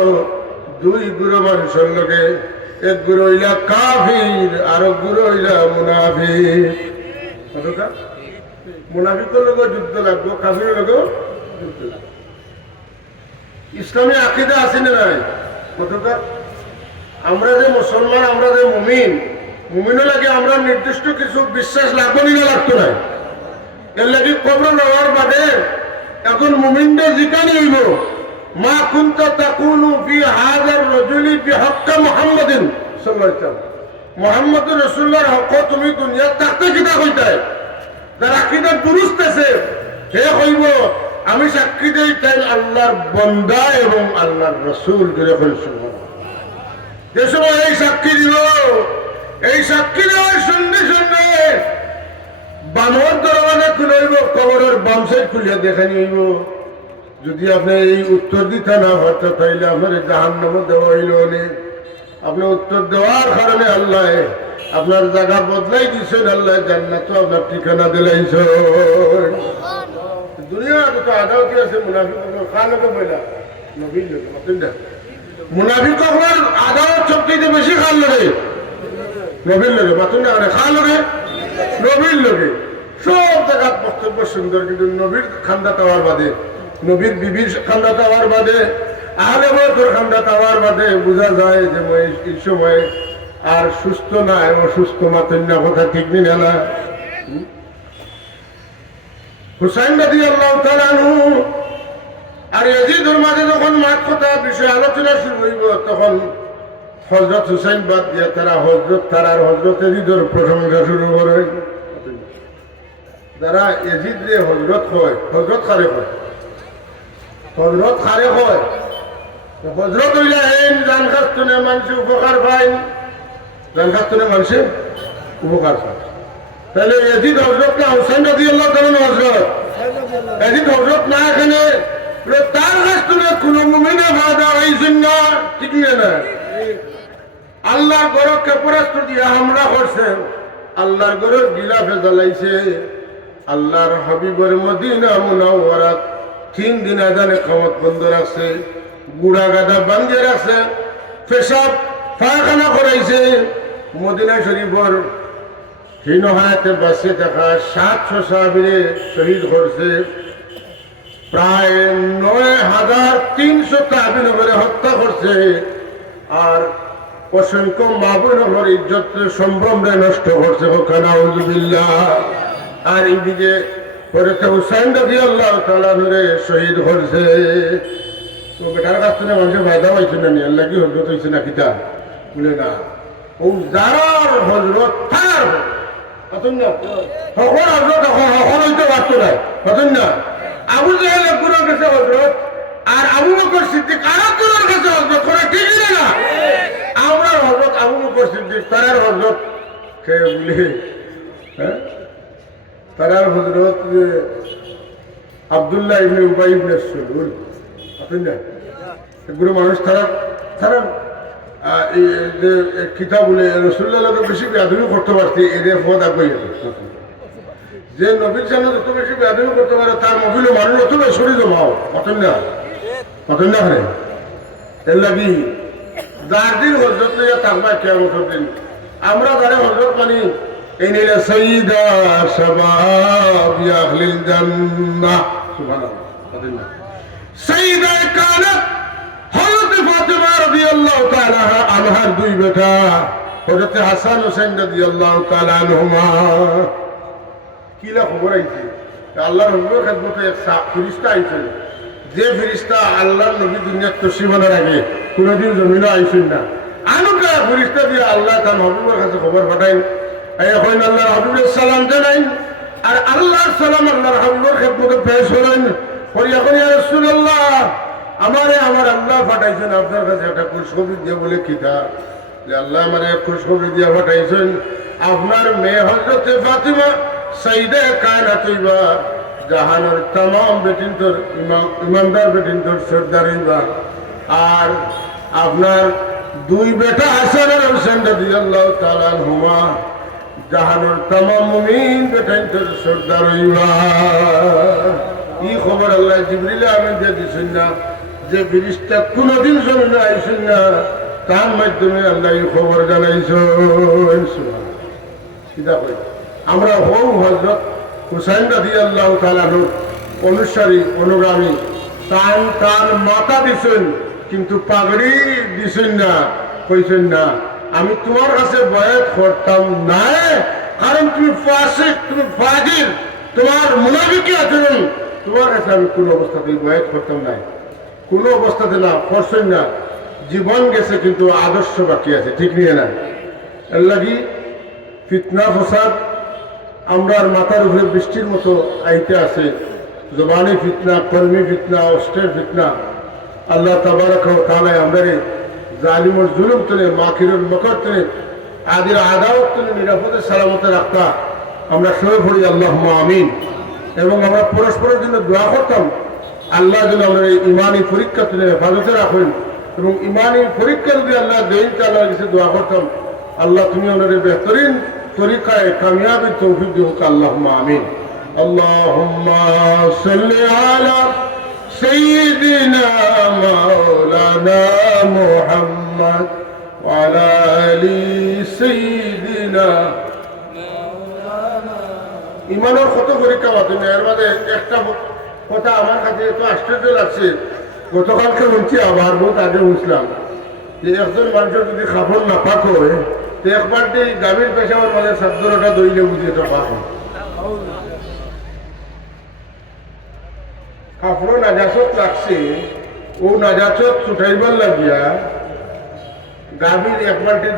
দুই গুরু মানুষের লগে, এক গুরু হইলা কাফির আর এক গুরু হইলা মুনাফিক. কতটা মুনাফিকের লগে যুদ্ধ লাগবো, কাফিরের লগে যুদ্ধ লাগবো. ইসলামী আকীদা আছে না নাই? কতটা আমরা যে মুসলমান, আমরা যে মুমিন, মুমিনের লাগে আমরা নির্দিষ্ট কিছু বিশ্বাস লাগবো না, লাগতো না. এর লাগে কবর নেওয়ার বাদে এখন মুমিনদের জিকানি হইব মা কুনতা তাকুলু ফি হাযার রাজুলি বিহাক্কা মুহাম্মাদিন সাল্লাল্লাহু আলাইহি ওয়াসাল্লাম. মুহাম্মদুর রাসূলুল্লাহর হক তুমি দুনিয়া থাকতে কিতা কইতাই? যার আকীদা দুরুস্ত আছে হে হইব আমি সাক্ষী দেই তাই আল্লাহর বান্দা এবং আল্লাহর রাসূল করে বলছেন. যে সময় এই সাক্ষী দিব, এই সাক্ষী দেওয়ার সঙ্গে সঙ্গে বামর দরওয়াজা খুলইব, কবরের বাম সাইড খুলিয়া দেখা নিইব. যদি আপনি এই উত্তর দিতে না পারত তাইলে আপনার জাহান্নামে দেওয়া হইল নে. আপনি উত্তর দেওয়ার কারণে আল্লাহ আপনার জায়গা বদলাই দিচ্ছেন, আল্লাহ জান্নাত আপনার ঠিকানা দিলাইছ. দুনিয়া তো আদাওতি আছে মুনাফিক কার লোকে বইলা নবীর লোকে মাতিন্দা. মুনাফিক আপনার আদাওত সবচেয়ে বেশি খাল লোকে নবীর লোকে মাতিন্দা, খাল লোকে নবীর লোকে. সব জায়গার বক্তব্য সুন্দর, কিন্তু নবীর খান্দা তাওয়ার বাদে, নবীর বিবির খান্দা তাওয়ার বাদে, আহলে বাইতের খান্দা তাওয়ার বাদে বোঝা যায় যে এই সময় আর সুস্থ না, অসুস্থ মাতন্যা কথা ঠিক নি না. হুসাইন রাদিয়াল্লাহু তাআলা আনহু আর ইয়াজিদের মাঝে যখন মাত কথা বিষয় আলোচনা শুরু হইব, তখন হজরত হুসাইন বাদ দিয়ে তারা হজরত তারার হজরত এজিদর প্রশংসা শুরু করে। যারা এজিদ রে হজরত হয়, হজরত খারে হয়, হজরত খারে হয়, হজরত হইলে হেন জান খাস্তনে মানুষ উপকার পায়, জান খাস্তনে মানুষের উপকার পায়। তাহলে এজিদ হজরত না হুসাইন রাদিয়াল্লাহু তাআলা হজরত, এজিদ হজরত না এখানে তার খাস্তনে কোন মুমিনে বাধা হইছেন না, ঠিক না? আল্লাহর গরকে পরাস্ত দিয়ে হামলা করছেন, আল্লাহর গরর গিলাফে জ্বালাইছে। আল্লাহর হাবিবের মদিনা মুনাওয়ারাত 3 দিন আজানে খামত বন্ধ রাখছে, গুড়া গাদা বাঙ্গে রাখছে, পেশাব পায়খানা করাইছে। মদিনা শরীফর হীন হায়াতে বাঁচে থাকা 700 সাহাবীরে শহীদ করছে। প্রায় 9300 তাহাবীনগরে হত্যা করছে। আর অসংখ্য মাহবুবনগর ইজ্জত সম্ভ্রমে নষ্ট করছে। নাউযুবিল্লাহ। আর এইদিকে পরেতে হুসাইন রাদিয়াল্লাহু তাআলা নূরে শহীদ করছে। তো বেটার কাছ থেকে মানুষের ফায়দা হয়েছে না, আল্লাহ কি হজরত হয়েছে না কিতা বলে না, ও যারার হজরত তার হতন না, সকল হজরত সকল হইতে পারত না, হতন না। আবু জাহেল গুরুর কাছে হজরত, আর আবু বকর সিদ্দিক আর গুরুর কাছে হজরত করে, ঠিক না? আমরা হজরত আবু বকর সিদ্দিক তার হজরত কে বলে, হ্যাঁ, তার হজরত আব্দুল্লাহ ইবনে উবাই ইবনে সুলুল, এগুলো মানুষ তারা তারা এই যে কিতাব বলে রাসূলুল্লাহ বেশি বেয়াদবি করতে পারছে, এদের পদ আগে যে নবীর সামনে যত বেশি বেয়াদবি করতে পারে তার মহিলা মানুষ অত সরি জমাও, অতন না হয়। এর লাগি যার দিন হজরত লইয়া থাকবা কিয়ামতের দিন, আমরা যারা হজরত মানি এই নিলে সাইয়্যিদা শাবাবি আহলিল জান্নাহ, সুবহানাল্লাহ। সাইয়্যিদা কানাত হযরত ফাতিমা রাদিয়াল্লাহু তাআলা আনহার দুই বেটা হযরত হাসান হোসেন রাদিয়াল্লাহু তাআলা আনহুমা। কিলা খবর আইছে আল্লাহর নবীর খেদমতে এক ফেরেশতা আইছে, যে ফেরেশতা আল্লাহর নবী দুনিয়ার তশরিফের আগে কোনদিন জমিনে আইছেন না। আনুকা ফেরেশতা দিয়ে আল্লাহ তার হাবিবের কাছে খবর পাঠাইন, এখন আল্লাহর হাবিবের সালাম জানাইন, আর আল্লাহর সালাম আল্লাহর হাবিবের খেদমতে পেশ হলেন। এখন ইয়া রাসূলুল্লাহ, আমার আল্লাহ পাঠাইছেন আপনার কাছে একটা খুশখবরি দিয়ে। বলে কিতা? যে আল্লাহ আমারে খুশখবরি দিয়ে পাঠাইছেন, আপনার মেয়ে হযরত ফাতিমা সাইয়্যিদা কায়নাত হইবা, জাহানের तमाम বেটিন তোর ইমানদার বেটিন তোর সর্দার হইবা। আর আপনার দুই বেটা হাসান আর হোসেন রাদিয়াল্লাহু তাআলা আনহুমা জাহানের तमाम মুমিন বেটিন তোর সর্দার হইবা। এই খবর আল্লাহ জিবরিল আমিন দিয়ে দিছেন না, যে ফেরেশতা কোনদিন জমিনে আইছেন না, তার মাধ্যমে আল্লাহ এই খবর জানাইছেন। আমরা হৌ হযরত হুসাইন রাদিয়াল্লাহু তাআলা অনুসারী অনুগামী, তার মাথা দিছেন কিন্তু পাগড়ি দিছেন না। কইছেন না আমি তোমার কাছে বয়াত করতাম না, কারণ তুমি ফাসিক, তুমি ফাজির, তোমার মুনাফিকি আচরণ, তোমার কাছে আমি কোন অবস্থাতেই বয়াত করতাম না, কোনো অবস্থাতে না করছেন না। জীবন গেছে কিন্তু আদর্শ বাকি আছে, ঠিক নিয়ে না? এর লাগি ফিতনা ফসাদ আমরার মাথার উপরে বৃষ্টির মতো আইতে আছে। জবানি ফিতনা, কর্মী ফিতনা, অস্ত্রের ফিতনা। আল্লাহ তাবারাক ওয়া তাআলা আমাদের জালিমুল জুলুম থেকে, মাকিরুল মকর থেকে, আদির আদাওয়াত থেকে নিরাপদে সালামতে রাখতা আমরা সবাই পড়ি আল্লাহুম্মা আমিন। এবং আমরা পরস্পরের জন্য দোয়া করতাম, আল্লাহ যেন আমাদের ইমানি পরীক্ষা থেকে হেফাজতে রাখেন। এবং ইমানি পরীক্ষা যদি আল্লাহ দেন, আল্লাহর কাছে দোয়া করতাম, আল্লাহ তুমি আমাদের বেহতরিন তরিকায় কামিয়াবি তৌফিক দিও, আল্লাহুম্মা আমিন। আল্লাহুম্মা সাল্লি আলা সাইয়্যিদিনা মাওলানা মুহাম্মদ ওয়া আলা আলি সাইয়্যিদিনা। ইমানের কত পরীক্ষা বাতিল, এর মধ্যে একটা কথা আমার কাছে এত আশ্চর্য লাগছে। গতকালকে শুনছি, আবার বহুত আগে শুনছিলাম, যে একজন মানুষের যদি কাপড় না পাক হয়, তো একবার গাভীর পেশাবার মাঝে সাবধানটা দইলে বুঝি এটা পাক হয়। কাপড় নাজাচত লাগছে, ও নাজাচত ছুটাইবার লাগিয়া গাভীর এক বাল্টি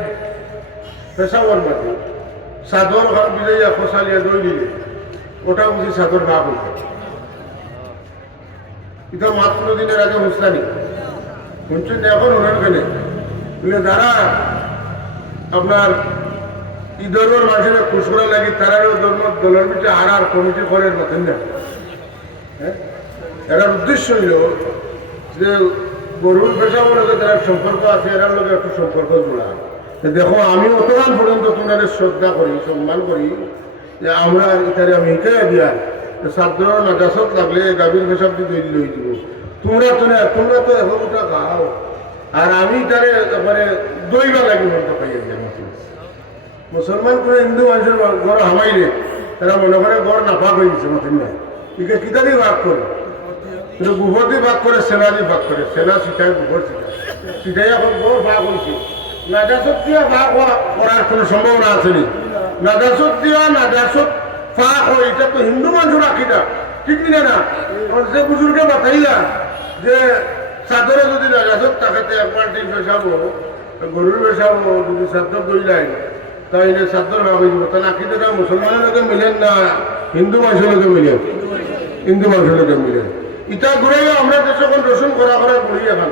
পেশাবর মাটি চাদর বিজাইয়া খসালিয়া দই দিলে ওটা বুঝি চাদর গা বলতে এটা মাত্র দিনের আগে হুসলানি শুনছেন এখন ওনার কেনে বলে যারা আপনার ঈদর মানুষের খুশ করা লাগে তারাও দলের পিছিয়ে আর কমিটি করেন মতেন না হ্যাঁ এটার উদ্দেশ্য হইল যে গরুর পেশাবর লোকের যারা সম্পর্ক আছে এরার লোকের একটু সম্পর্ক জোড়া দেখো আমি অতগান পর্যন্ত তোমাদের শ্রদ্ধা করি সম্মান করি যে আমরা এটারে আমি শিখাই দিয়া ছাত্র নাজাসত লাগলে গাভীর পেশাব দিয়ে তৈরি হয়ে দিব তোমরা তো এখনটা গাও আর আমি তারে মানে দইবা লাগি মনটা পাইয়া দিয়া মুসলমান করে হিন্দু মানুষের ঘর হামাইলে তারা মনে করে ঘর নাফাক হয়ে গেছে মতেন না একে কিতা দিয়ে ভাগ করে কিন্তু গোবর দিয়ে ভাগ করে সেনা দিয়ে ভাগ করে সেনা শিখায় গোবর শিখায় শিখাই এখন বড় ভাগ হয়েছে নাজাসত দিয়া ভাগ করার কোনো সম্ভাবনা আছে নি নাজাসত দিয়া নাজাসত ফাঁক হয় এটা তো হিন্দু মানুষের আঁকিটা ঠিক না না যে বুজুর্গে বাতাইলা যে চাদরে যদি নাজাসত তাকে এক বাল্টি পেশাবো গরুর পেশাবো যদি চাদর দইলাই তাইলে চাদর ভাবি দিব তাহলে আঁকিটা মুসলমানের লোকে মিলেন না হিন্দু মানুষের লোকে মিলেন হিন্দু মানুষের লোকে মিলেন ইটা ঘুরে আমরা দেশ এখন রসুন করা ঘুরি এখন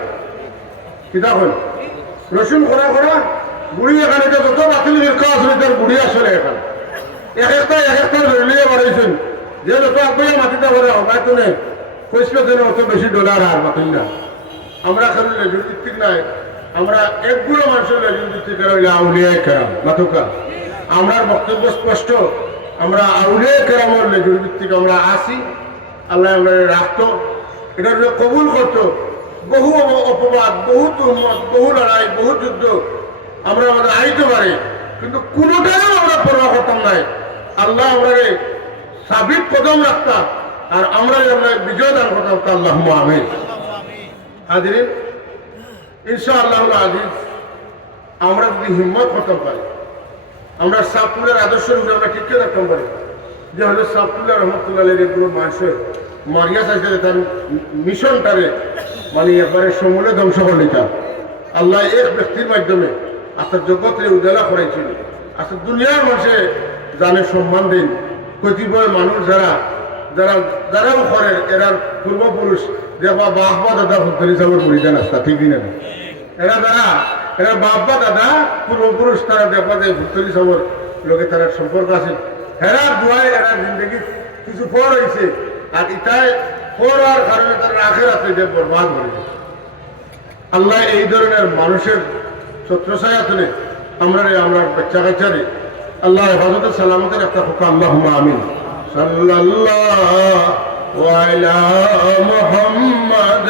কিতা হল রসুন করা গুড়ি এখানে এটা যত বাতিল ফিরকা আসলে তার গুড়ি আসলে এখন এক একটা ধরলিয়ে বাড়াইছেন যে যত আগে মাটিটা ভরে হবাই তো নেই কৈশলে জন্য অত বেশি ডলার আর বাতিল না আমরা খালি লেজুর ভিত্তিক নাই আমরা একগুলো মানুষের লেজুর ভিত্তিক হইলে আউলিয়ায় কেরাম মাতুকা আমার বক্তব্য স্পষ্ট আমরা আউলিয়ায় কেরামের লেজুর ভিত্তিক আমরা আসি আল্লাহ আমরা রাখতো এটা কবুল করতো বহু অপবাদ বহু তুহমত বহু লড়াই বহু যুদ্ধ আমরা আমাদের আইতে পারে কিন্তু কোনোটাও আমরা পরোয়া করতাম নাই আল্লাহ আমরা সাবিত কদম রাখতাম আর আমরা বিজয় দান করতাম আল্লাহ আমিন হাজিরিন ইনশাআল্লাহ আজিজ আমরা যদি হিম্মত করতে পারি আমরা সাফুলের আদর্শের উপরে আমরা টিকে রাখতে পারি যে হলো সাফুল্লাহ রহমতুল্লাহ এগুলো মানুষের মারিয়া চাইছে তার মিশনটারে মানে একবারে সমূলে ধ্বংস করলি তা আল্লাহ এক ব্যক্তির মাধ্যমে আস্তে জগতের উজালা করাইছিল আস্তে দুনিয়ার মানুষে জানে সম্মান দিন কতিপয় মানুষ যারাও করেন এরার পূর্বপুরুষ দেখবা বাপবা দাদা ভক্তরি সাগর পরিধান আসতা ঠিক না এরা বাপবা দাদা পূর্বপুরুষ তারা দেখবা যে ভক্তরি সাগর লোকে তারা সম্পর্ক আছে হেরার দোয়ায় এরা জিন্দগি কিছু পর হয়েছে আর এটাই পর হওয়ার কারণে তারা আখের আছে যে বরবাদ হয়ে গেছে আল্লাহ এই ধরনের মানুষের ছত্রছায়া তুলে আমরা বাচ্চা কাচ্চারে আল্লাহ হেফাজতের সালামতের একটা ফোকা আল্লাহ আমিন সাল্লাল্লাহু আলা মুহাম্মাদ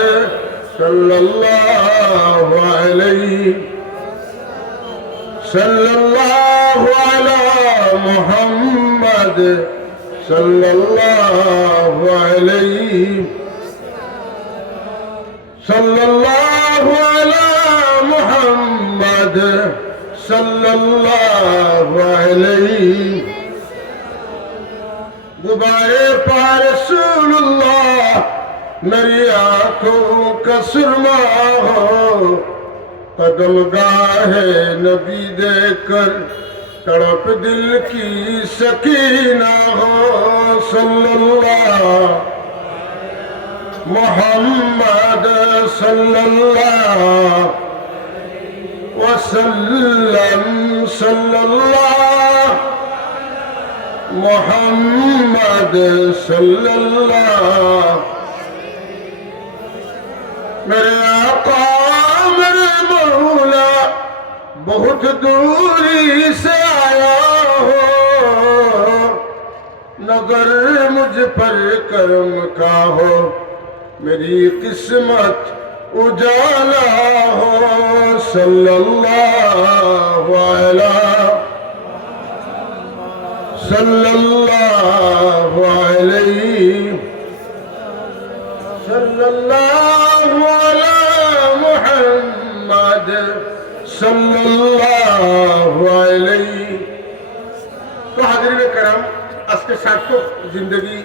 সাল্লাল্লাহু আলাইহি সাল্লাল্লাহু আলা মুহাম্মাদ সাল্লাল্লাহু আলাইহি সাল্লাল্লাহু আলা মুহাম্মাদ সাল্লাল্লাহু আলাইহি गुबारे पार रसूलुल्लाह मेरी आंखों का सुरमा हो कदम गाहे नबी देखकर तड़प दिल की सकीना हो सल्लल्लाहु मुहम्मद सल्लल्लाहु वसल्लम सल्लल्लाहु मुहम्मद सल्लल्लाहु मेरे आका मेरे मौला बहुत दूरी से आया हो नगर मुझ पर करम का हो मेरी किस्मत उजाला हो सल्लल्लाहु अलैहि सल्लल्लाहु अलैहि सल्लल्लाहु अला मुहम्मद सल्लल्लाहु अलैहि। तो हाजिरीन करम আজকে সার্থক জিন্দগি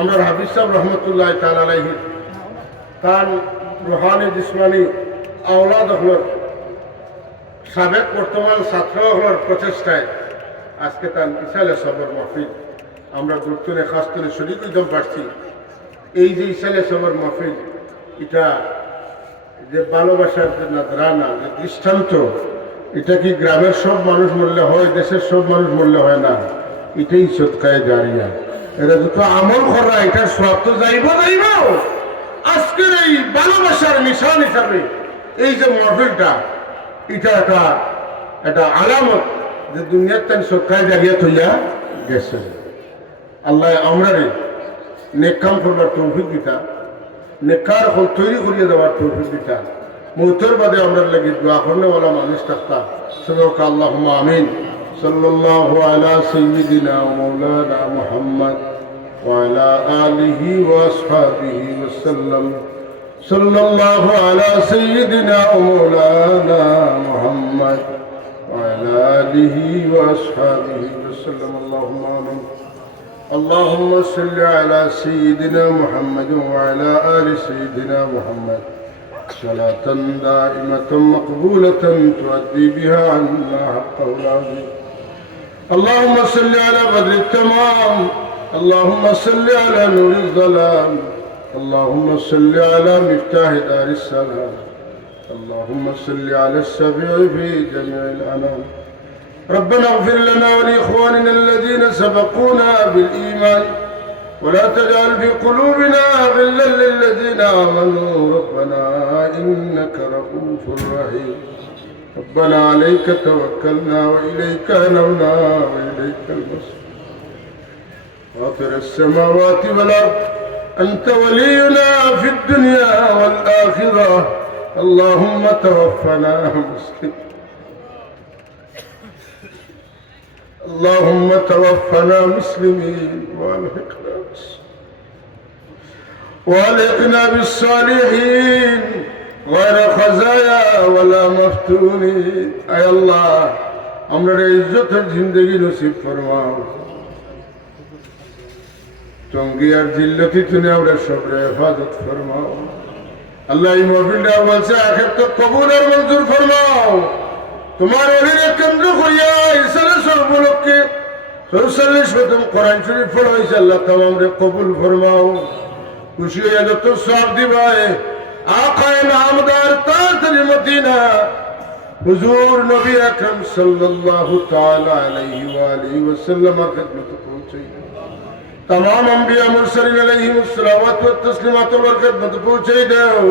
আমরা হাফিজ সাহেব রহমতুল্লাহ তাআলা আলাইহি তার রুহানি জিসমানি আওলাদ হল সাবেক বর্তমান ছাত্রগুলোর প্রচেষ্টায় আজকে তার ইসালে সবর মাহফিল আমরা গুরুত্বনে খাস্তনে শরীর একদম পারছি। এই যে ইসালে সবর মাহফিল, এটা যে ভালোবাসার যে নাদরানা, যে দৃষ্টান্ত, এটা কি গ্রামের সব মানুষ মূল্য হয়, দেশের সব মানুষ মূল্য হয় না? এটাই সৎকায় জারিয়া। এরা যত আমল করা, এটার সব তো যাইব। আজকের এই ভালোবাসার নিশান হিসাবে এই যে মাহফিলটা, এটা একটা আলামত যে দুনিয়ার তেন সৎকায় জারিয়া থইয়া গেছে। আল্লাহ আমরারে নেক কাম করবার তৌফিক দিতা, নেকার হল তৈরি করিয়ে দেওয়ার তৌফিক দিতা। মৌতের বাদে আমরা লাগি দোয়া করনেওয়ালা মানুষ থাকতা। সবাইকে আল্লাহুম্মা আমিন। সাল্লাল্লাহু আলা সাইয়্যিদিনা ওয়া মাওলানা মুহাম্মদ ওয়া আলা আলিহি ওয়া আসহাবিহি ওয়া সাল্লাম। সাল্লাল্লাহু আলা সাইয়্যিদিনা ওয়া মাওলানা মুহাম্মদ ওয়া আলা আলিহি ওয়া আসহাবিহি ওয়া সাল্লাম। আল্লাহুম্মা আমিন। اللهم صل على سيدنا محمد وعلى آل سيدنا محمد صلاة دائمة مقبولة تؤدي بها عنا حقه العظيم. اللهم صل على بدر التمام، اللهم صل على نور الظلام، اللهم صل على مفتاح دار السلام، اللهم صل على السبيع في جميع الأنام. ربنا اغفر لنا ولإخواننا الذين سبقونا بالإيمان ولا تجعل في قلوبنا غلا للذين آمنوا ربنا إنك رؤوف رحيم. ربنا عليك توكلنا وإليك أنبنا وإليك المصير. غافر السماوات والأرض أنت ولينا في الدنيا والآخرة. اللهم توفنا مسلمين، اللهم توفنا مسلمين والحقنا بالصالحين غير خزايا ولا مفتونين. اي الله আমরা ইজ্জতের জিন্দেগি নসিব ফরমাও। টঙ্গী আর জিল্লতি তুমি আমরা সবরে হেফাজত ফরমাও। আল্লাহ এই মাহফিলটা বলছে আখির তো কবুল আর মঞ্জুর ফরমাও। তোমার অলিরে কেন্দ্র করিয়া ইসালে সর্বলোককে ৪৪ শতম কোরআন শরীফ পড়া হয়েছে। আল্লাহ তামামরে কবুল ফরমাও। খুশি হয়ে যত সব দিবায় আকায়ে নামদার তাজরি মদিনা হুজুর নবী আকরাম সাল্লাল্লাহু তাআলা আলাইহি ওয়া আলিহি ওয়াসাল্লামের খিদমতে পৌঁছাই। तमाम अंबिया मुरसलीन अलैहिमुस सलावत व तस्लीमात व খিদমতে পৌঁছাই দাও।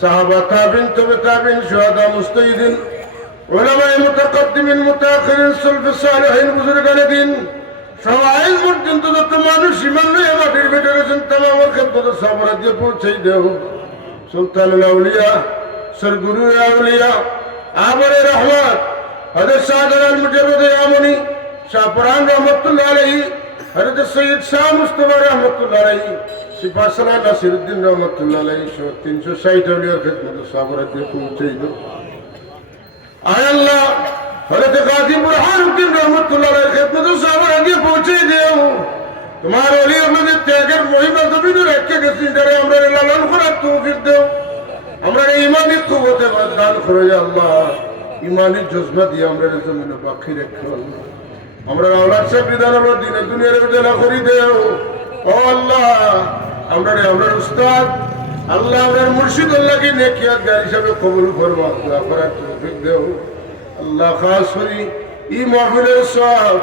সাহাবা তাবিন তবে তাবিন শুহাদা মুস্তাহিদিন উলামায়ে মুতাকদ্দিমিন মুতাআখিরিন সালফ সালেহিন বুজুর্গানে দিন সবাই পর্যন্ত যত মানুষ ইমান নিয়ে মাটির ভেতরে গেছেন তামামের খিদমতে সাবরা দিয়ে পৌঁছাই দাও। সুলতানুল আউলিয়া সরগুরু আউলিয়া আবরে রহমত হযরত শাহজালাল মুজাদ্দিদ ইয়ামানি শাহপুরান রহমাতুল্লাহ আলাইহি, হযরত সৈয়দ শাহ মুস্তাফা রহমাতুল্লাহ আলাইহি, সিপাহসালার নাসিরউদ্দিন রহমাতুল্লাহ আলাইহি 360 আউলিয়ার খিদমতে সাবরা দিয়ে পৌঁছাই দাও। আয় আল্লাহ হযরত গাজী বুরহানুদ্দিন রহমাতুল্লাহ আলাইহির খিদমতে সাবরা দিয়ে পৌঁছে দিও। তোমার ওলি আমাদের ত্যাগের মহিমা জমিনে রেখে গেছেন, যারা আমরা লালন করার তৌফিক দাও। আমরা ইমানি কুওয়াতে দান করো আল্লাহ। ইমানি জজবা দিয়ে আমরা জমিনে বাকি রেখো আল্লাহ। আমরা আওলাদ সাহেব বিধানের দিনে দুনিয়ার উজালা করি দেও। ও আল্লাহ আমরা উস্তাদ আল্লাহ আমার মুর্শিদ আল্লাহকে নেকিয়াত গার হিসাবে কবুল ফরমা, দোয়া করার তৌফিক দেও আল্লাহ। খাস করি এই মাহফিলের সব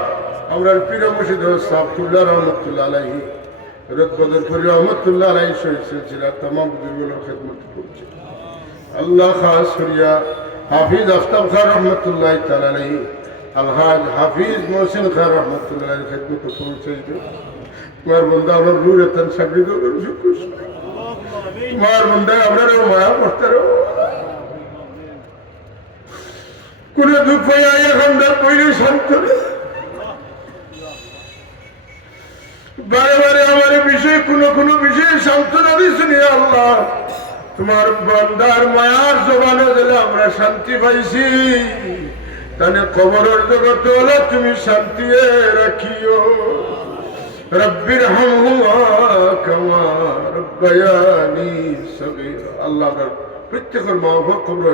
আমরা পীর মুর্শিদ সাফুল্লাহ রহমাতুল্লাহ আলাইহি, হযরত বদরপুরি রহমাতুল্লাহ আলাইহি শহীদ সিলসিলা तमाम বুজুর্গের খিদমতে পৌঁছে আল্লাহ। খাস করিয়া হাফিজ আফতাব খান রহমাতুল্লাহ তাআলা আলাইহি, আলহাজ হাফিজ মোহসিন খান রহমাতুল্লাহ আলাইহি খিদমতে পৌঁছে দিও। তোমার বন্দা আমরা রুরতন সাবিদ শুকর, তোমার বন্দা আমরা মায়া করতে রো। কোন দুঃখ আয়া খান্দা পইলে শান্ত, বারে বারে আমার বিষয়ে কোনো বিষয়ে সান্ত্বনা দিয়েছেন আল্লাহ। তোমার বান্দার মায়ার জবানে দিলে আমরা শান্তি পাইছি, তাহলে কবরের জগতে হলে তুমি শান্তি রাখিও। রব্বির হামহুমা কামা রব্বায়ানি সগীরা। আল্লাহ প্রত্যেকের মা বাবার খবর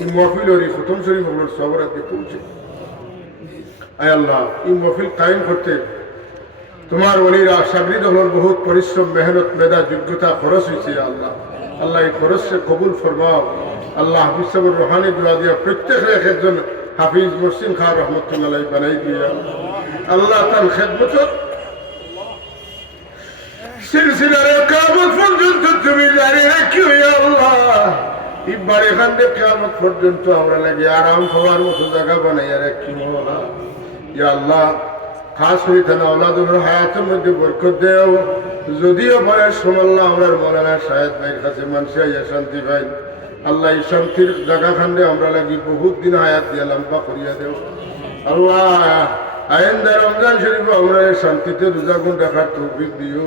এই মহফিলের এই খতম শরীফ খবর সবার আগে পৌঁছে। আয় আল্লাহ, এই মহফিল কায়েম করতে তোমার ওলিরা সাগরিদ হল বহুত পরিশ্রম, মেহনত, মেধা, যোগ্যতা খরচ হয়েছে। আল্লাহ আল্লাহ এই খরচকে কবুল ফরমাও। আল্লাহ হাফিজ সাহেবের রোহানি দোয়া দিয়া প্রত্যেকের এক একজন হাফিজ মহসিন খান রহমতুল্লাহ বানাই দিয়া আল্লাহ তার খেদমত সিলসিলার কিয়ামত পর্যন্ত তুমি জারি রাখিও। আল্লাহ ইবার এখান থেকে কিয়ামত পর্যন্ত আমরা লাগে আরাম হওয়ার মতো জায়গা বানাইয়া রাখিও। ইয়া আল্লাহ, খাস হয়ে থানা ওলাদুর হায়াতের মধ্যে বরকত দেও। যদিও বয়স সমল্লা আমরা মৌলানা শাহেদ ভাইয়ের কাছে মানুষ আইয়া শান্তি পাই। আল্লাহ এই শান্তির জায়গা খান্ডে আমরা লাগি বহুত দিন হায়াত দিয়া লম্বা করিয়া দেও। আল্লাহ আইন্দা রমজান শরীফ আমরা শান্তিতে রোজা গুণ রাখার তৌফিক দিও।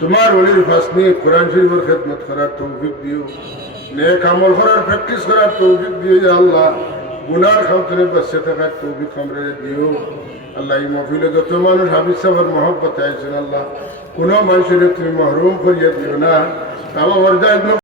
তোমার ওলির ফাসনি কোরআন শরীফের খেদমত করার তৌফিক দিও। নেক আমল করার প্র্যাকটিস করার তৌফিক দিও। আল্লাহ গুনার খামতনে বাঁচে থাকার তৌফিক আমরা দিও। আল্লাহ এই মহফিলে যত মানুষ হাফিজ সাহেবের মহব্বত আইছেন, আল্লাহ কোনো মানুষের তুমি মহরুম করিয়া দিও না। আমার